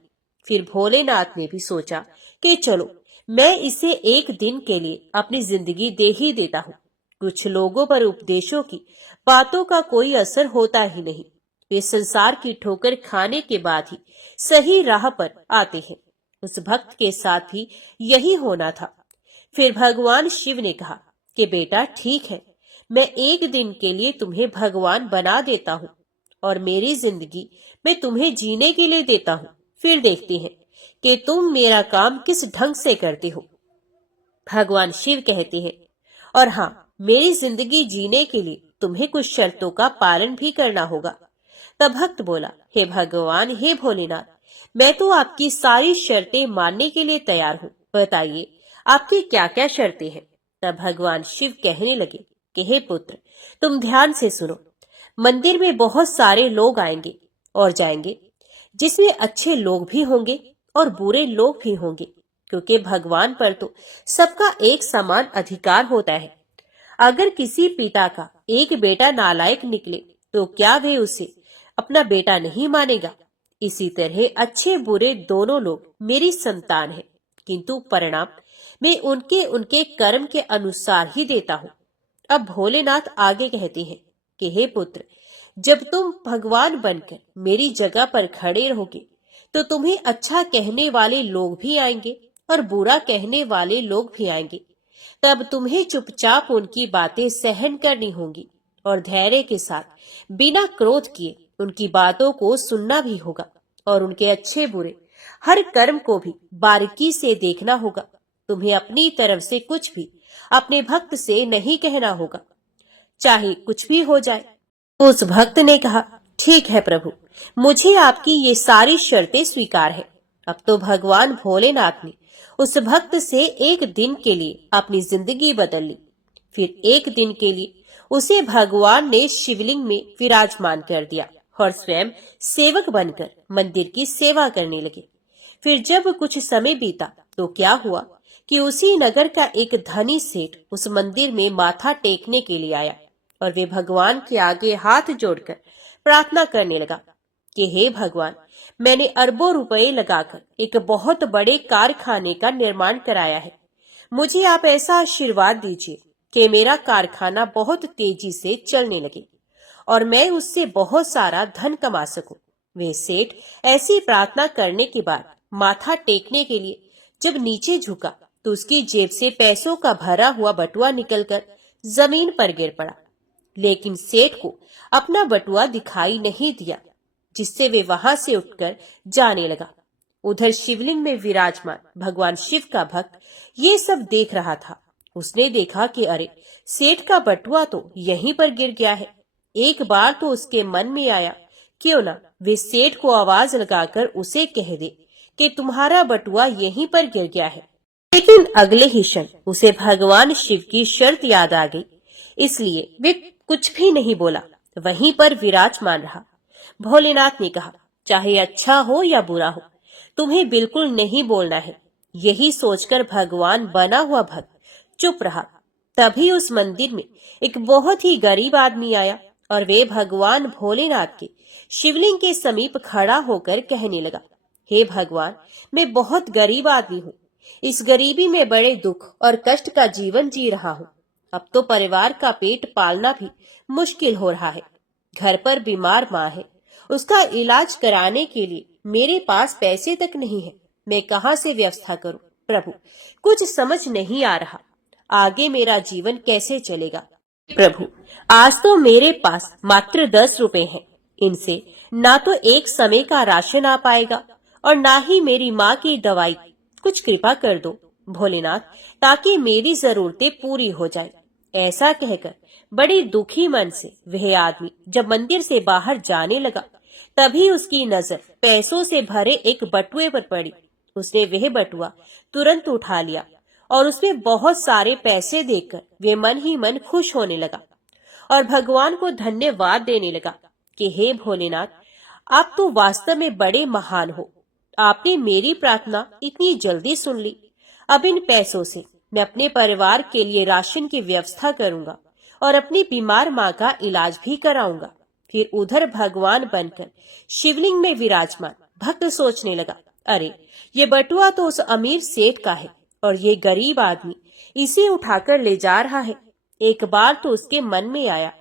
फिर भोलेनाथ ने भी सोचा कि चलो मैं इसे एक दिन के लिए अपनी जिंदगी दे ही देता हूँ। कुछ लोगों पर उपदेशों की बातों का कोई असर होता ही नहीं। वे संसार की ठोकर खाने के बाद ही सही राह पर आते हैं। उस भक्त के साथ भी यही होना था। फिर भगवान शिव ने कहा कि बेटा ठीक है, मैं एक दिन के लिए तुम्हें भगवान बना देता हूँ और मेरी जिंदगी मैं तुम्हें जीने के लिए देता हूँ। फिर देखते हैं कि तुम मेरा काम किस ढंग से करते हो। भगवान शिव कहते हैं, और हाँ, मेरी जिंदगी जीने के लिए तुम्हें कुछ शर्तों का पालन भी करना होगा। तब भक्त बोला, हे भगवान, हे भोलेनाथ, मैं तो आपकी सारी शर्तें मानने के लिए तैयार हूँ। बताइए आपकी क्या क्या शर्तें हैं। तब भगवान शिव कहने लगे कि हे पुत्र, तुम ध्यान से सुनो। मंदिर में बहुत सारे लोग आएंगे और जाएंगे, जिसमें अच्छे लोग भी होंगे और बुरे लोग भी होंगे, क्योंकि भगवान पर तो सबका एक समान अधिकार होता है। अगर किसी पिता का एक बेटा नालायक निकले तो क्या वे उसे अपना बेटा नहीं मानेगा? इसी तरह अच्छे बुरे दोनों लोग मेरी संतान है, किंतु परिणाम मैं उनके उनके कर्म के अनुसार ही देता हूँ। अब भोलेनाथ आगे कहते हैं कि हे पुत्र, जब तुम भगवान बनकर मेरी जगह पर खड़े रहोगे तो तुम्हें अच्छा कहने वाले लोग भी आएंगे और बुरा कहने वाले लोग भी आएंगे। तब तुम्हें चुपचाप उनकी बातें सहन करनी होंगी और धैर्य के साथ बिना क्रोध किए उनकी बातों को सुनना भी होगा और उनके अच्छे बुरे हर कर्म को भी बारीकी से देखना होगा। तुम्हें अपनी तरफ से कुछ भी अपने भक्त से नहीं कहना होगा, चाहे कुछ भी हो जाए। उस भक्त ने कहा, ठीक है प्रभु, मुझे आपकी ये सारी शर्तें स्वीकार है। अब तो भगवान भोलेनाथ ने उस भक्त से एक दिन के लिए अपनी जिंदगी बदल ली। फिर एक दिन के लिए उसे भगवान ने शिवलिंग में विराजमान कर दिया और स्वयं सेवक बनकर मंदिर की सेवा करने लगे। फिर जब कुछ समय बीता तो क्या हुआ कि उसी नगर का एक धनी सेठ उस मंदिर में माथा टेकने के लिए आया और वे भगवान के आगे हाथ जोड़कर प्रार्थना करने लगा कि हे भगवान, मैंने अरबों रुपए लगाकर एक बहुत बड़े कारखाने का निर्माण कराया है। मुझे आप ऐसा आशीर्वाद दीजिए कि मेरा कारखाना बहुत तेजी से चलने लगे और मैं उससे बहुत सारा धन कमा सकूं। वे सेठ ऐसी प्रार्थना करने के बाद माथा टेकने के लिए जब नीचे झुका तो उसकी जेब से पैसों का भरा हुआ बटुआ निकलकर जमीन पर गिर पड़ा। लेकिन सेठ को अपना बटुआ दिखाई नहीं दिया, जिससे वे वहां से उठकर जाने लगा। उधर शिवलिंग में विराजमान भगवान शिव का भक्त ये सब देख रहा था। उसने देखा कि अरे, सेठ का बटुआ तो यहीं पर गिर गया है। एक बार तो उसके मन में आया, क्यों ना वे सेठ को आवाज लगाकर उसे कह दे कि तुम्हारा बटुआ यहीं पर गिर गया है। लेकिन अगले ही क्षण उसे भगवान शिव की शर्त याद आ गई, इसलिए वे कुछ भी नहीं बोला, वहीं पर विराजमान रहा। भोलेनाथ ने कहा, चाहे अच्छा हो या बुरा हो, तुम्हें बिल्कुल नहीं बोलना है। यही सोचकर भगवान बना हुआ भक्त चुप रहा। तभी उस मंदिर में एक बहुत ही गरीब आदमी आया और वे भगवान भोलेनाथ के शिवलिंग के समीप खड़ा होकर कहने लगा, हे भगवान, मैं बहुत गरीब आदमी हूँ। इस गरीबी में बड़े दुख और कष्ट का जीवन जी रहा हूँ। अब तो परिवार का पेट पालना भी मुश्किल हो रहा है। घर पर बीमार माँ है, उसका इलाज कराने के लिए मेरे पास पैसे तक नहीं है। मैं कहाँ से व्यवस्था करूं? प्रभु, कुछ समझ नहीं आ रहा। आगे मेरा जीवन कैसे चलेगा? प्रभु, आज तो मेरे पास मात्र 10 रुपए हैं। इनसे ना तो एक समय का राशन आ पाएगा और ना ही मेरी माँ की दवाई। कुछ कृपा कर दो भोलेनाथ, ताकि मेरी जरूरतें पूरी हो जाए। ऐसा कहकर बड़े दुखी मन से वह आदमी जब मंदिर से बाहर जाने लगा, तभी उसकी नजर पैसों से भरे एक बटुए पर पड़ी। उसने वह बटुआ तुरंत उठा लिया और उसमें बहुत सारे पैसे देखकर वे मन ही मन खुश होने लगा और भगवान को धन्यवाद देने लगा कि हे भोलेनाथ, आप तो वास्तव में बड़े महान हो। आपने मेरी प्रार्थना इतनी जल्दी सुन ली। अब इन पैसों से मैं अपने परिवार के लिए राशन की व्यवस्था करूंगा और अपनी बीमार माँ का इलाज भी कराऊंगा। फिर उधर भगवान बनकर शिवलिंग में विराजमान भक्त सोचने लगा, अरे, ये बटुआ तो उस अमीर सेठ का है और ये गरीब आदमी इसे उठाकर ले जा रहा है। एक बार तो उसके मन में आया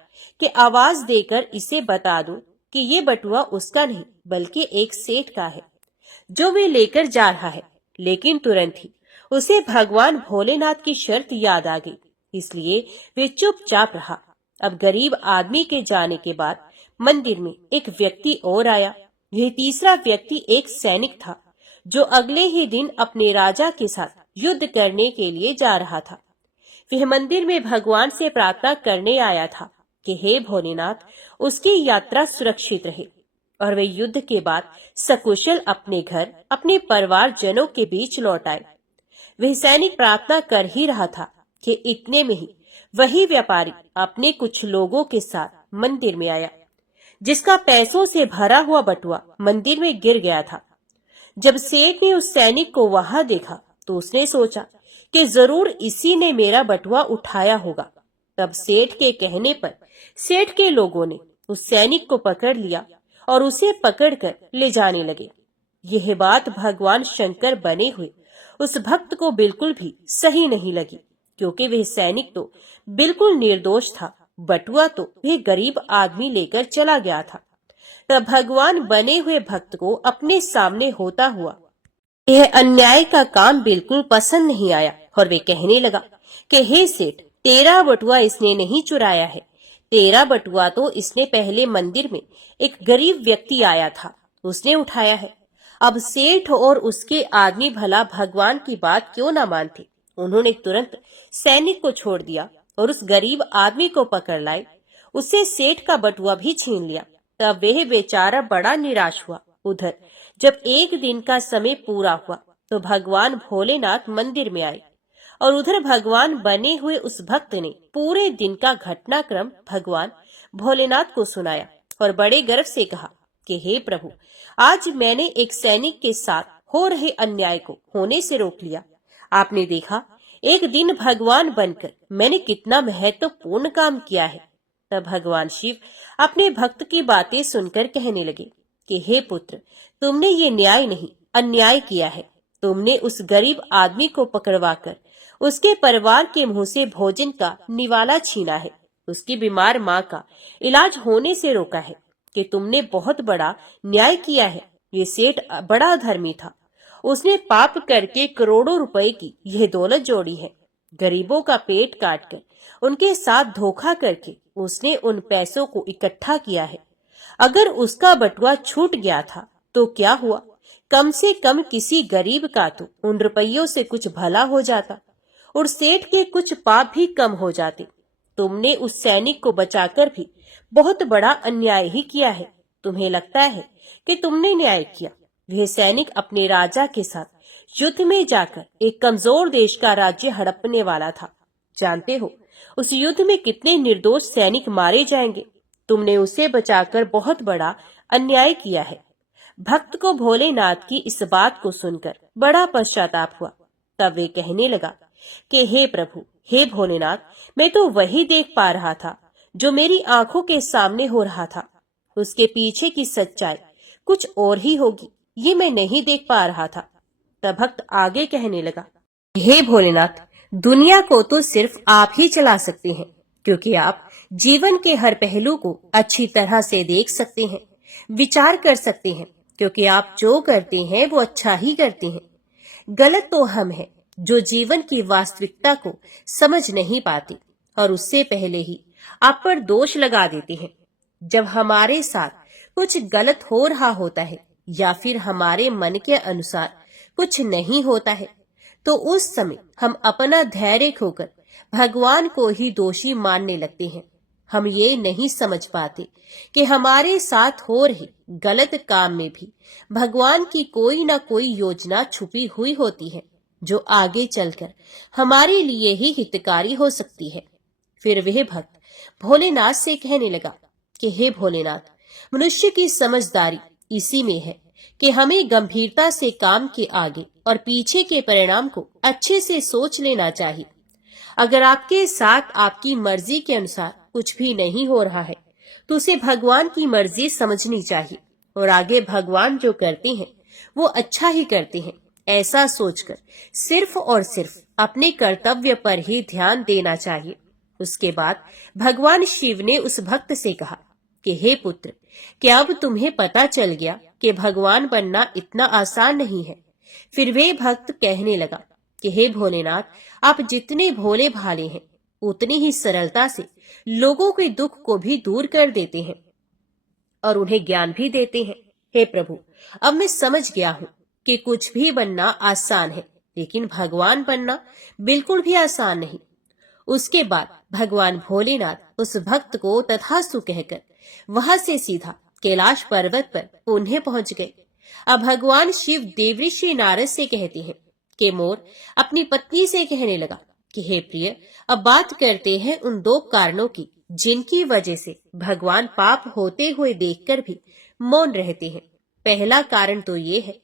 कि आवाज देकर इसे बता दूं कि ये बटुआ उसका नहीं बल्कि एक सेठ का है जो वे लेकर जा रहा है। लेकिन तुरंत ही उसे भगवान भोलेनाथ की शर्त याद आ गई, इसलिए वे चुपचाप रहा। अब गरीब आदमी के जाने के बाद मंदिर में एक व्यक्ति और आया। यह तीसरा व्यक्ति एक सैनिक था जो अगले ही दिन अपने राजा के साथ युद्ध करने के लिए जा रहा था। वह मंदिर में भगवान से प्रार्थना करने आया था कि हे भोलेनाथ, उसकी यात्रा सुरक्षित रहे और वे युद्ध के बाद सकुशल अपने घर अपने परिवारजनों के बीच लौट आए। वह सैनिक प्रार्थना कर ही रहा था कि इतने में ही वही व्यापारी अपने कुछ लोगों के साथ मंदिर में आया, जिसका पैसों से भरा हुआ बटुआ मंदिर में गिर गया था। जब सेठ ने उस सैनिक को वहां देखा तो उसने सोचा कि जरूर इसी ने मेरा बटुआ उठाया होगा। तब सेठ के कहने पर सेठ के लोगों ने उस सैनिक को पकड़ लिया और उसे पकड़कर ले जाने लगे। यह बात भगवान शंकर बने हुए उस भक्त को बिल्कुल भी सही नहीं लगी, क्योंकि वह सैनिक तो बिल्कुल निर्दोष था। बटुआ तो वह गरीब आदमी लेकर चला गया था। तब भगवान बने हुए भक्त को अपने सामने होता हुआ यह अन्याय का काम बिल्कुल पसंद नहीं आया और वे कहने लगा कि हे सेठ, तेरा बटुआ इसने नहीं चुराया है। तेरा बटुआ तो इसने पहले मंदिर में एक गरीब व्यक्ति आया था, उसने उठाया है। अब सेठ और उसके आदमी भला भगवान की बात क्यों ना मानते। उन्होंने तुरंत सैनिक को छोड़ दिया और उस गरीब आदमी को पकड़ लाए। उससे सेठ का बटुआ भी छीन लिया। तब वह बेचारा बड़ा निराश हुआ। उधर जब एक दिन का समय पूरा हुआ तो भगवान भोलेनाथ मंदिर में आए और उधर भगवान बने हुए उस भक्त ने पूरे दिन का घटनाक्रम भगवान भोलेनाथ को सुनाया और बड़े गर्व से कहा कि हे प्रभु, आज मैंने एक सैनिक के साथ हो रहे अन्याय को होने से रोक लिया। आपने देखा, एक दिन भगवान बनकर मैंने कितना महत्वपूर्ण काम किया है। तब भगवान शिव अपने भक्त की बातें सुनकर कहने लगे कि हे पुत्र, तुमने ये न्याय नहीं अन्याय किया है। तुमने उस गरीब आदमी को पकड़वाकर उसके परिवार के मुंह से भोजन का निवाला छीना है, उसकी बीमार माँ का इलाज होने से रोका है। कि तुमने बहुत बड़ा न्याय किया है। ये सेठ बड़ा धर्मी था, उसने पाप करके करोड़ों रुपए की यह दौलत जोड़ी है। गरीबों का पेट काटकर उनके साथ धोखा करके उसने उन पैसों को इकट्ठा किया है। अगर उसका बटुआ छूट गया था तो क्या हुआ, कम से कम किसी गरीब का तो उन रुपयों से कुछ भला हो जाता और सेठ के कुछ पाप भी कम हो जाते। तुमने उस सैनिक को बचाकर भी बहुत बड़ा अन्याय ही किया है। तुम्हें लगता है कि तुमने न्याय किया। वह सैनिक अपने राजा के साथ युद्ध में जाकर एक कमजोर देश का राज्य हड़पने वाला था। जानते हो उस युद्ध में कितने निर्दोष सैनिक मारे जाएंगे। तुमने उसे बचाकर बहुत बड़ा अन्याय किया है। भक्त को भोलेनाथ की इस बात को सुनकर बड़ा पश्चाताप हुआ। तब वे कहने लगा कि हे प्रभु, हे भोलेनाथ, मैं तो वही देख पा रहा था जो मेरी आंखों के सामने हो रहा था। उसके पीछे की सच्चाई कुछ और ही होगी, ये मैं नहीं देख पा रहा था। तब भक्त आगे कहने लगा, हे भोलेनाथ, दुनिया को तो सिर्फ आप ही चला सकते हैं, क्योंकि आप जीवन के हर पहलू को अच्छी तरह से देख सकते हैं, विचार कर सकते हैं, क्योंकि आप जो करते हैं वो अच्छा ही करते हैं। गलत तो हम हैं जो जीवन की वास्तविकता को समझ नहीं पाते और उससे पहले ही आप पर दोष लगा देते हैं। जब हमारे साथ कुछ गलत हो रहा होता है या फिर हमारे मन के अनुसार कुछ नहीं होता है तो उस समय हम अपना धैर्य खोकर भगवान को ही दोषी मानने लगते हैं। हम ये नहीं समझ पाते कि हमारे साथ हो रहे गलत काम में भी भगवान की कोई ना कोई योजना छुपी हुई होती है जो आगे चलकर हमारे लिए ही हितकारी हो सकती है। फिर वह भक्त भोलेनाथ से कहने लगा कि हे भोलेनाथ, मनुष्य की समझदारी इसी में है कि हमें गंभीरता से काम के आगे और पीछे के परिणाम को अच्छे से सोच लेना चाहिए। अगर आपके साथ आपकी मर्जी के अनुसार कुछ भी नहीं हो रहा है तो उसे भगवान की मर्जी समझनी चाहिए और आगे भगवान जो करते हैं वो अच्छा ही करते हैं, ऐसा सोचकर सिर्फ और सिर्फ अपने कर्तव्य पर ही ध्यान देना चाहिए। उसके बाद भगवान शिव ने उस भक्त से कहा कि हे पुत्र, क्या अब तुम्हें पता चल गया कि भगवान बनना इतना आसान नहीं है? फिर वे भक्त कहने लगा कि हे भोलेनाथ, आप जितने भोले भाले हैं, उतनी ही सरलता से लोगों के दुख को भी दूर कर देते हैं और उन्हें ज्ञान भी देते हैं। हे प्रभु, अब मैं समझ गया हूँ कि कुछ भी बनना आसान है, लेकिन भगवान बनना बिल्कुल भी आसान नहीं। उसके बाद भगवान भोलेनाथ उस भक्त को तथास्तु कहकर वहां से सीधा कैलाश पर्वत पर पुनः पहुंच गए। अब भगवान शिव देवऋषि नारद से कहते हैं कि मोर अपनी पत्नी से कहने लगा कि हे प्रिय, अब बात करते हैं उन दो कारणों की जिनकी वजह से भगवान पाप होते हुए देखकर भी मौन रहते हैं। पहला कारण तो ये है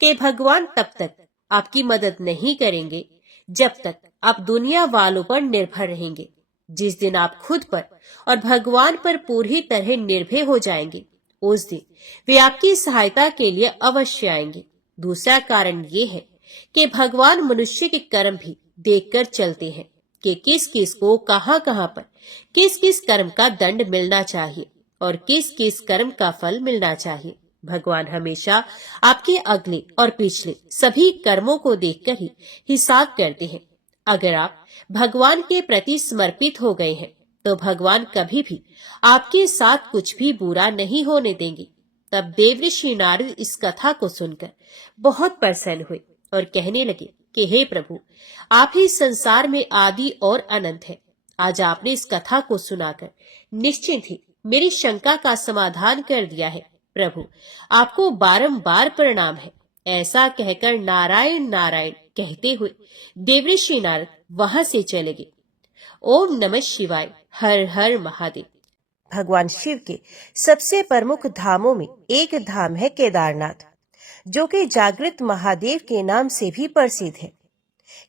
कि भगवान तब तक आपकी मदद नहीं करेंगे जब तक आप दुनिया वालों पर निर्भर रहेंगे। जिस दिन आप खुद पर और भगवान पर पूरी तरह निर्भर हो जाएंगे, उस दिन वे आपकी सहायता के लिए अवश्य आएंगे। दूसरा कारण ये है कि भगवान मनुष्य के कर्म भी देखकर चलते हैं कि किस किस को कहां कहां पर किस किस कर्म का दंड मिलना चाहिए और किस किस कर्म का फल मिलना चाहिए। भगवान हमेशा आपके अगले और पिछले सभी कर्मों को देखकर ही हिसाब करते हैं। अगर आप भगवान के प्रति समर्पित हो गए हैं, तो भगवान कभी भी आपके साथ कुछ भी बुरा नहीं होने देंगे। तब देवऋषि नारद इस कथा को सुनकर बहुत प्रसन्न हुए और कहने लगे कि हे प्रभु, आप ही संसार में आदि और अनंत है। आज आपने इस कथा को सुनाकर निश्चित ही मेरी शंका का समाधान कर दिया है। प्रभु, आपको बारंबार प्रणाम है। ऐसा कहकर नारायण नारायण कहते हुए देवऋषि नारद वहां से चले गए। ओम नमः शिवाय। हर हर महादेव। भगवान शिव के सबसे प्रमुख धामों में एक धाम है केदारनाथ, जो कि जागृत महादेव के नाम से भी प्रसिद्ध है।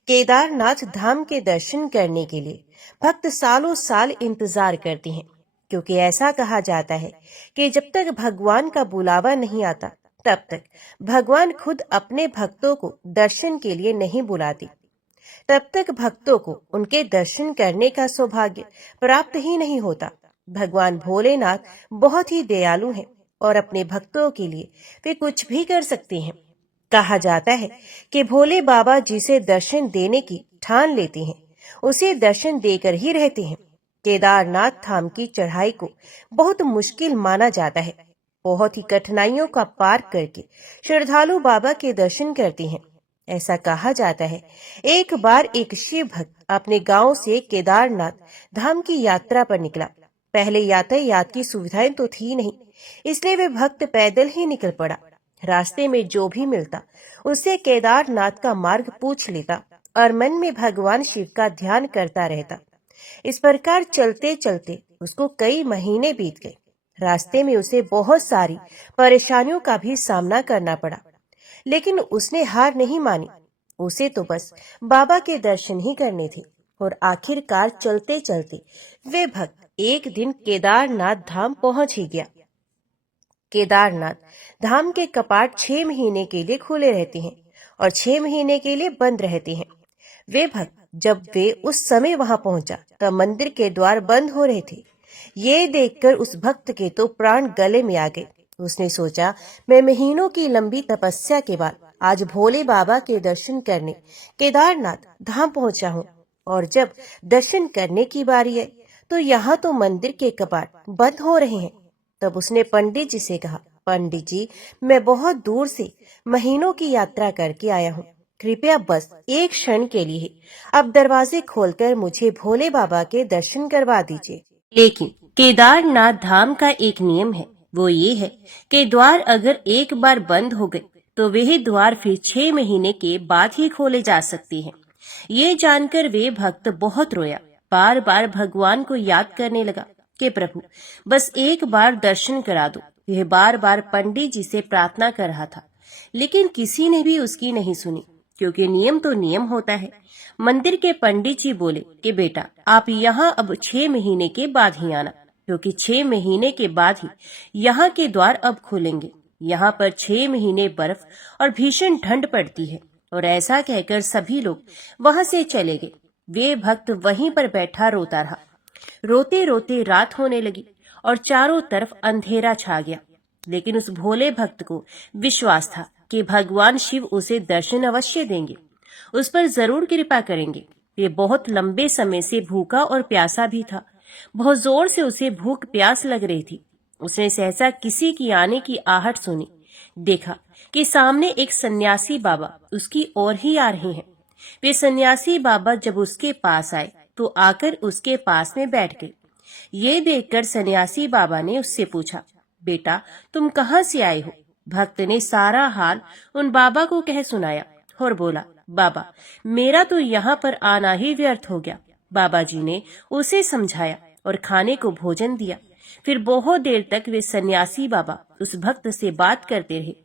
केदारनाथ धाम के दर्शन करने के लिए भक्त सालों साल इंतजार करते हैं, क्योंकि ऐसा कहा जाता है कि जब तक भगवान का बुलावा नहीं आता, तब तक भगवान खुद अपने भक्तों को दर्शन के लिए नहीं बुलाते। तब तक भक्तों को उनके दर्शन करने का सौभाग्य प्राप्त ही नहीं होता। भगवान भोलेनाथ बहुत ही दयालु हैं और अपने भक्तों के लिए वे कुछ भी कर सकते हैं। कहा जाता है कि भोले बाबा जिसे दर्शन देने की ठान लेते हैं, उसे दर्शन देकर ही रहते हैं। केदारनाथ धाम की चढ़ाई को बहुत मुश्किल माना जाता है। बहुत ही कठिनाइयों का पार करके श्रद्धालु बाबा के दर्शन करते हैं। ऐसा कहा जाता है, एक बार एक शिव भक्त अपने गांव से केदारनाथ धाम की यात्रा पर निकला। पहले यातायात की सुविधाएं तो थी नहीं, इसलिए वे भक्त पैदल ही निकल पड़ा। रास्ते में जो भी मिलता उससे केदारनाथ का मार्ग पूछ लेता और मन में भगवान शिव का ध्यान करता रहता। इस प्रकार चलते चलते उसको कई महीने बीत गए। रास्ते में उसे बहुत सारी परेशानियों का भी सामना करना पड़ा, लेकिन उसने हार नहीं मानी। उसे तो बस बाबा के दर्शन ही करने थे। और आखिरकार चलते चलते वे भक्त एक दिन केदारनाथ धाम पहुंच ही गया। केदारनाथ धाम के कपाट 6 महीने के लिए खुले रहते हैं और 6 महीने के लिए बंद रहते हैं। वे भक्त जब वे उस समय वहां पहुंचा, तब मंदिर के द्वार बंद हो रहे थे। ये देखकर उस भक्त के तो प्राण गले में आ गए। उसने सोचा, मैं महीनों की लंबी तपस्या के बाद आज भोले बाबा के दर्शन करने केदारनाथ धाम पहुंचा हूँ, और जब दर्शन करने की बारी आई तो यहाँ तो मंदिर के कपाट बंद हो रहे हैं। तब उसने पंडित जी से कहा, पंडित जी, मैं बहुत दूर से महीनों की यात्रा करके आया हूँ, कृपया बस एक क्षण के लिए अब दरवाजे खोलकर मुझे भोले बाबा के दर्शन करवा दीजिए। लेकिन केदारनाथ धाम का एक नियम है, वो ये है कि द्वार अगर एक बार बंद हो गए तो वही द्वार फिर 6 महीने के बाद ही खोले जा सकते हैं। ये जानकर वे भक्त बहुत रोया, बार बार भगवान को याद करने लगा कि प्रभु बस एक बार दर्शन करा दो। यह बार बार पंडित जी से प्रार्थना कर रहा था, लेकिन किसी ने भी उसकी नहीं सुनी, क्योंकि नियम तो नियम होता है। मंदिर के पंडित जी बोले कि बेटा, आप यहाँ अब 6 महीने के बाद ही आना, क्योंकि 6 महीने के बाद ही यहाँ के द्वार अब खुलेंगे। यहाँ पर 6 महीने बर्फ और भीषण ठंड पड़ती है। और ऐसा कहकर सभी लोग वहां से चले गए। वे भक्त वहीं पर बैठा रोता रहा। रोते रोते रात होने लगी और चारों तरफ अंधेरा छा गया। लेकिन उस भोले भक्त को विश्वास था कि भगवान शिव उसे दर्शन अवश्य देंगे, उस पर जरूर कृपा करेंगे। वे बहुत लंबे समय से भूखा और प्यासा भी था। बहुत जोर से उसे भूख प्यास लग रही थी। उसने सहसा किसी की आने की आहट सुनी। देखा कि सामने एक सन्यासी बाबा उसकी ओर ही आ रहे हैं। वे सन्यासी बाबा जब उसके पास आए तो आकर उसके पास में बैठ गए। ये देखकर सन्यासी बाबा ने उससे पूछा, बेटा तुम कहाँ से आए हो? भक्त ने सारा हाल उन बाबा को कह सुनाया और बोला, बाबा मेरा तो यहाँ पर आना ही व्यर्थ हो गया। बाबा जी ने उसे समझाया और खाने को भोजन दिया। फिर बहुत देर तक वे सन्यासी बाबा उस भक्त से बात करते रहे।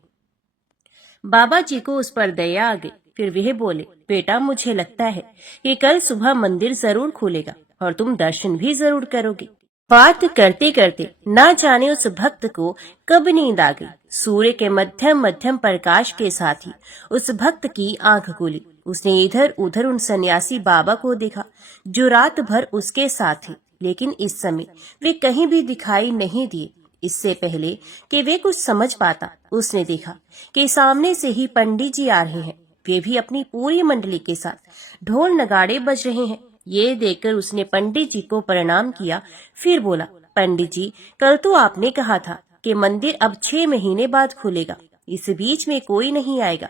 बाबा जी को उस पर दया आ गई। फिर वह बोले, बेटा मुझे लगता है कि कल सुबह मंदिर जरूर खुलेगा और तुम दर्शन भी जरूर करोगे। बात करते करते ना जाने उस भक्त को कब नींद आ गई। सूर्य के मध्यम मध्यम प्रकाश के साथ ही उस भक्त की आंख खुली। उसने इधर उधर उन सन्यासी बाबा को देखा जो रात भर उसके साथ थे, लेकिन इस समय वे कहीं भी दिखाई नहीं दिए। इससे पहले कि वे कुछ समझ पाता, उसने देखा कि सामने से ही पंडित जी आ रहे हैं। वे भी अपनी पूरी मंडली के साथ ढोल नगाड़े बज रहे हैं। ये देखकर उसने पंडित जी को प्रणाम किया। फिर बोला, पंडित जी कल तो आपने कहा था कि मंदिर अब 6 महीने बाद खुलेगा, इस बीच में कोई नहीं आएगा,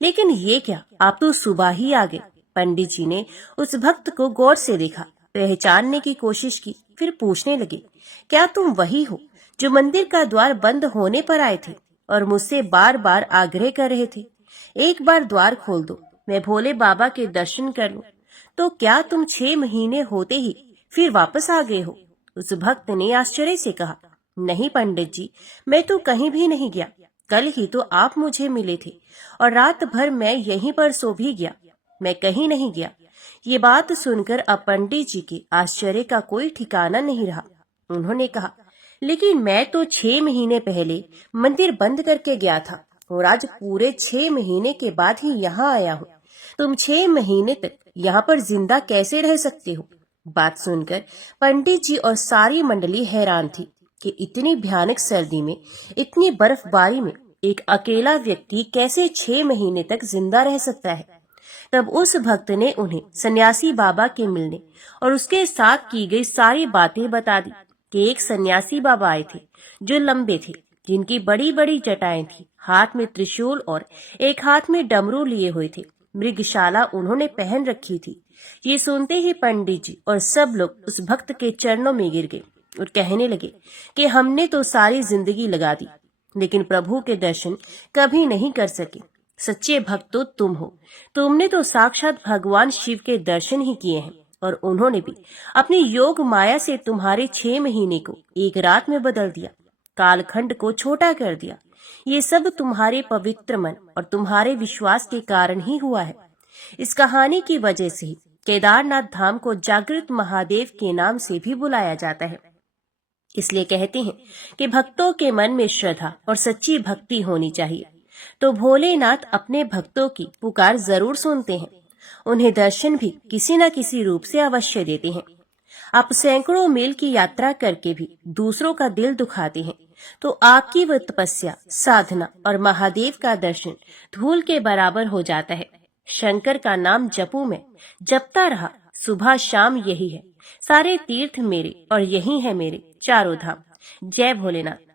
लेकिन ये क्या, आप तो सुबह ही आ गए। पंडित जी ने उस भक्त को गौर से देखा, पहचानने की कोशिश की। फिर पूछने लगे, क्या तुम वही हो जो मंदिर का द्वार बंद होने पर आए थे और मुझसे बार बार आग्रह कर रहे थे, एक बार द्वार खोल दो, मैं भोले बाबा के दर्शन कर लूं। तो क्या तुम 6 महीने होते ही फिर वापस आ गए हो? उस भक्त ने आश्चर्य से कहा, नहीं पंडित जी, मैं तो कहीं भी नहीं गया। कल ही तो आप मुझे मिले थे और रात भर मैं यहीं पर सो भी गया, मैं कहीं नहीं गया। ये बात सुनकर अब पंडित जी के आश्चर्य का कोई ठिकाना नहीं रहा। उन्होंने कहा, लेकिन मैं तो 6 महीने पहले मंदिर बंद करके गया था और आज पूरे 6 महीने के बाद ही यहाँ आया हूँ। तुम 6 महीने तक यहाँ पर जिंदा कैसे रह सकते हो? बात सुनकर पंडित जी और सारी मंडली हैरान थी कि इतनी भयानक सर्दी में, इतनी बर्फबारी में एक अकेला व्यक्ति कैसे 6 महीने तक जिंदा रह सकता है। तब उस भक्त ने उन्हें सन्यासी बाबा के मिलने और उसके साथ की गई सारी बातें बता दी कि एक सन्यासी बाबा आए थे जो लंबे थे, जिनकी बड़ी बड़ी जटाएं थी, हाथ में त्रिशूल और एक हाथ में डमरू लिए हुए थे। मृगशाला उन्होंने पहन रखी थी। ये सुनते ही पंडित जी और सब लोग उस भक्त के चरणों में गिर गए और कहने लगे कि हमने तो सारी जिंदगी लगा दी, लेकिन प्रभु के दर्शन कभी नहीं कर सके। सच्चे भक्त तो तुम हो। तुमने तो साक्षात भगवान शिव के दर्शन ही किए हैं और उन्होंने भी अपनी योग माया से तुम्हारे 6 महीने को एक रात में बदल दिया, कालखंड को छोटा कर दिया। ये सब तुम्हारे पवित्र मन और तुम्हारे विश्वास के कारण ही हुआ है। इस कहानी की वजह से ही केदारनाथ धाम को जागृत महादेव के नाम से भी बुलाया जाता है। इसलिए कहते हैं कि भक्तों के मन में श्रद्धा और सच्ची भक्ति होनी चाहिए, तो भोलेनाथ अपने भक्तों की पुकार जरूर सुनते हैं। उन्हें दर्शन भी किसी न किसी रूप से अवश्य देते हैं। आप सैकड़ों मील की यात्रा करके भी दूसरों का दिल दुखाते हैं, तो आपकी वह तपस्या, साधना और महादेव का दर्शन धूल के बराबर हो जाता है। शंकर का नाम जपूं मैं, जपता रहा सुबह शाम यही है। सारे तीर्थ मेरे और यही है मेरे चारों धाम। जय भोलेनाथ।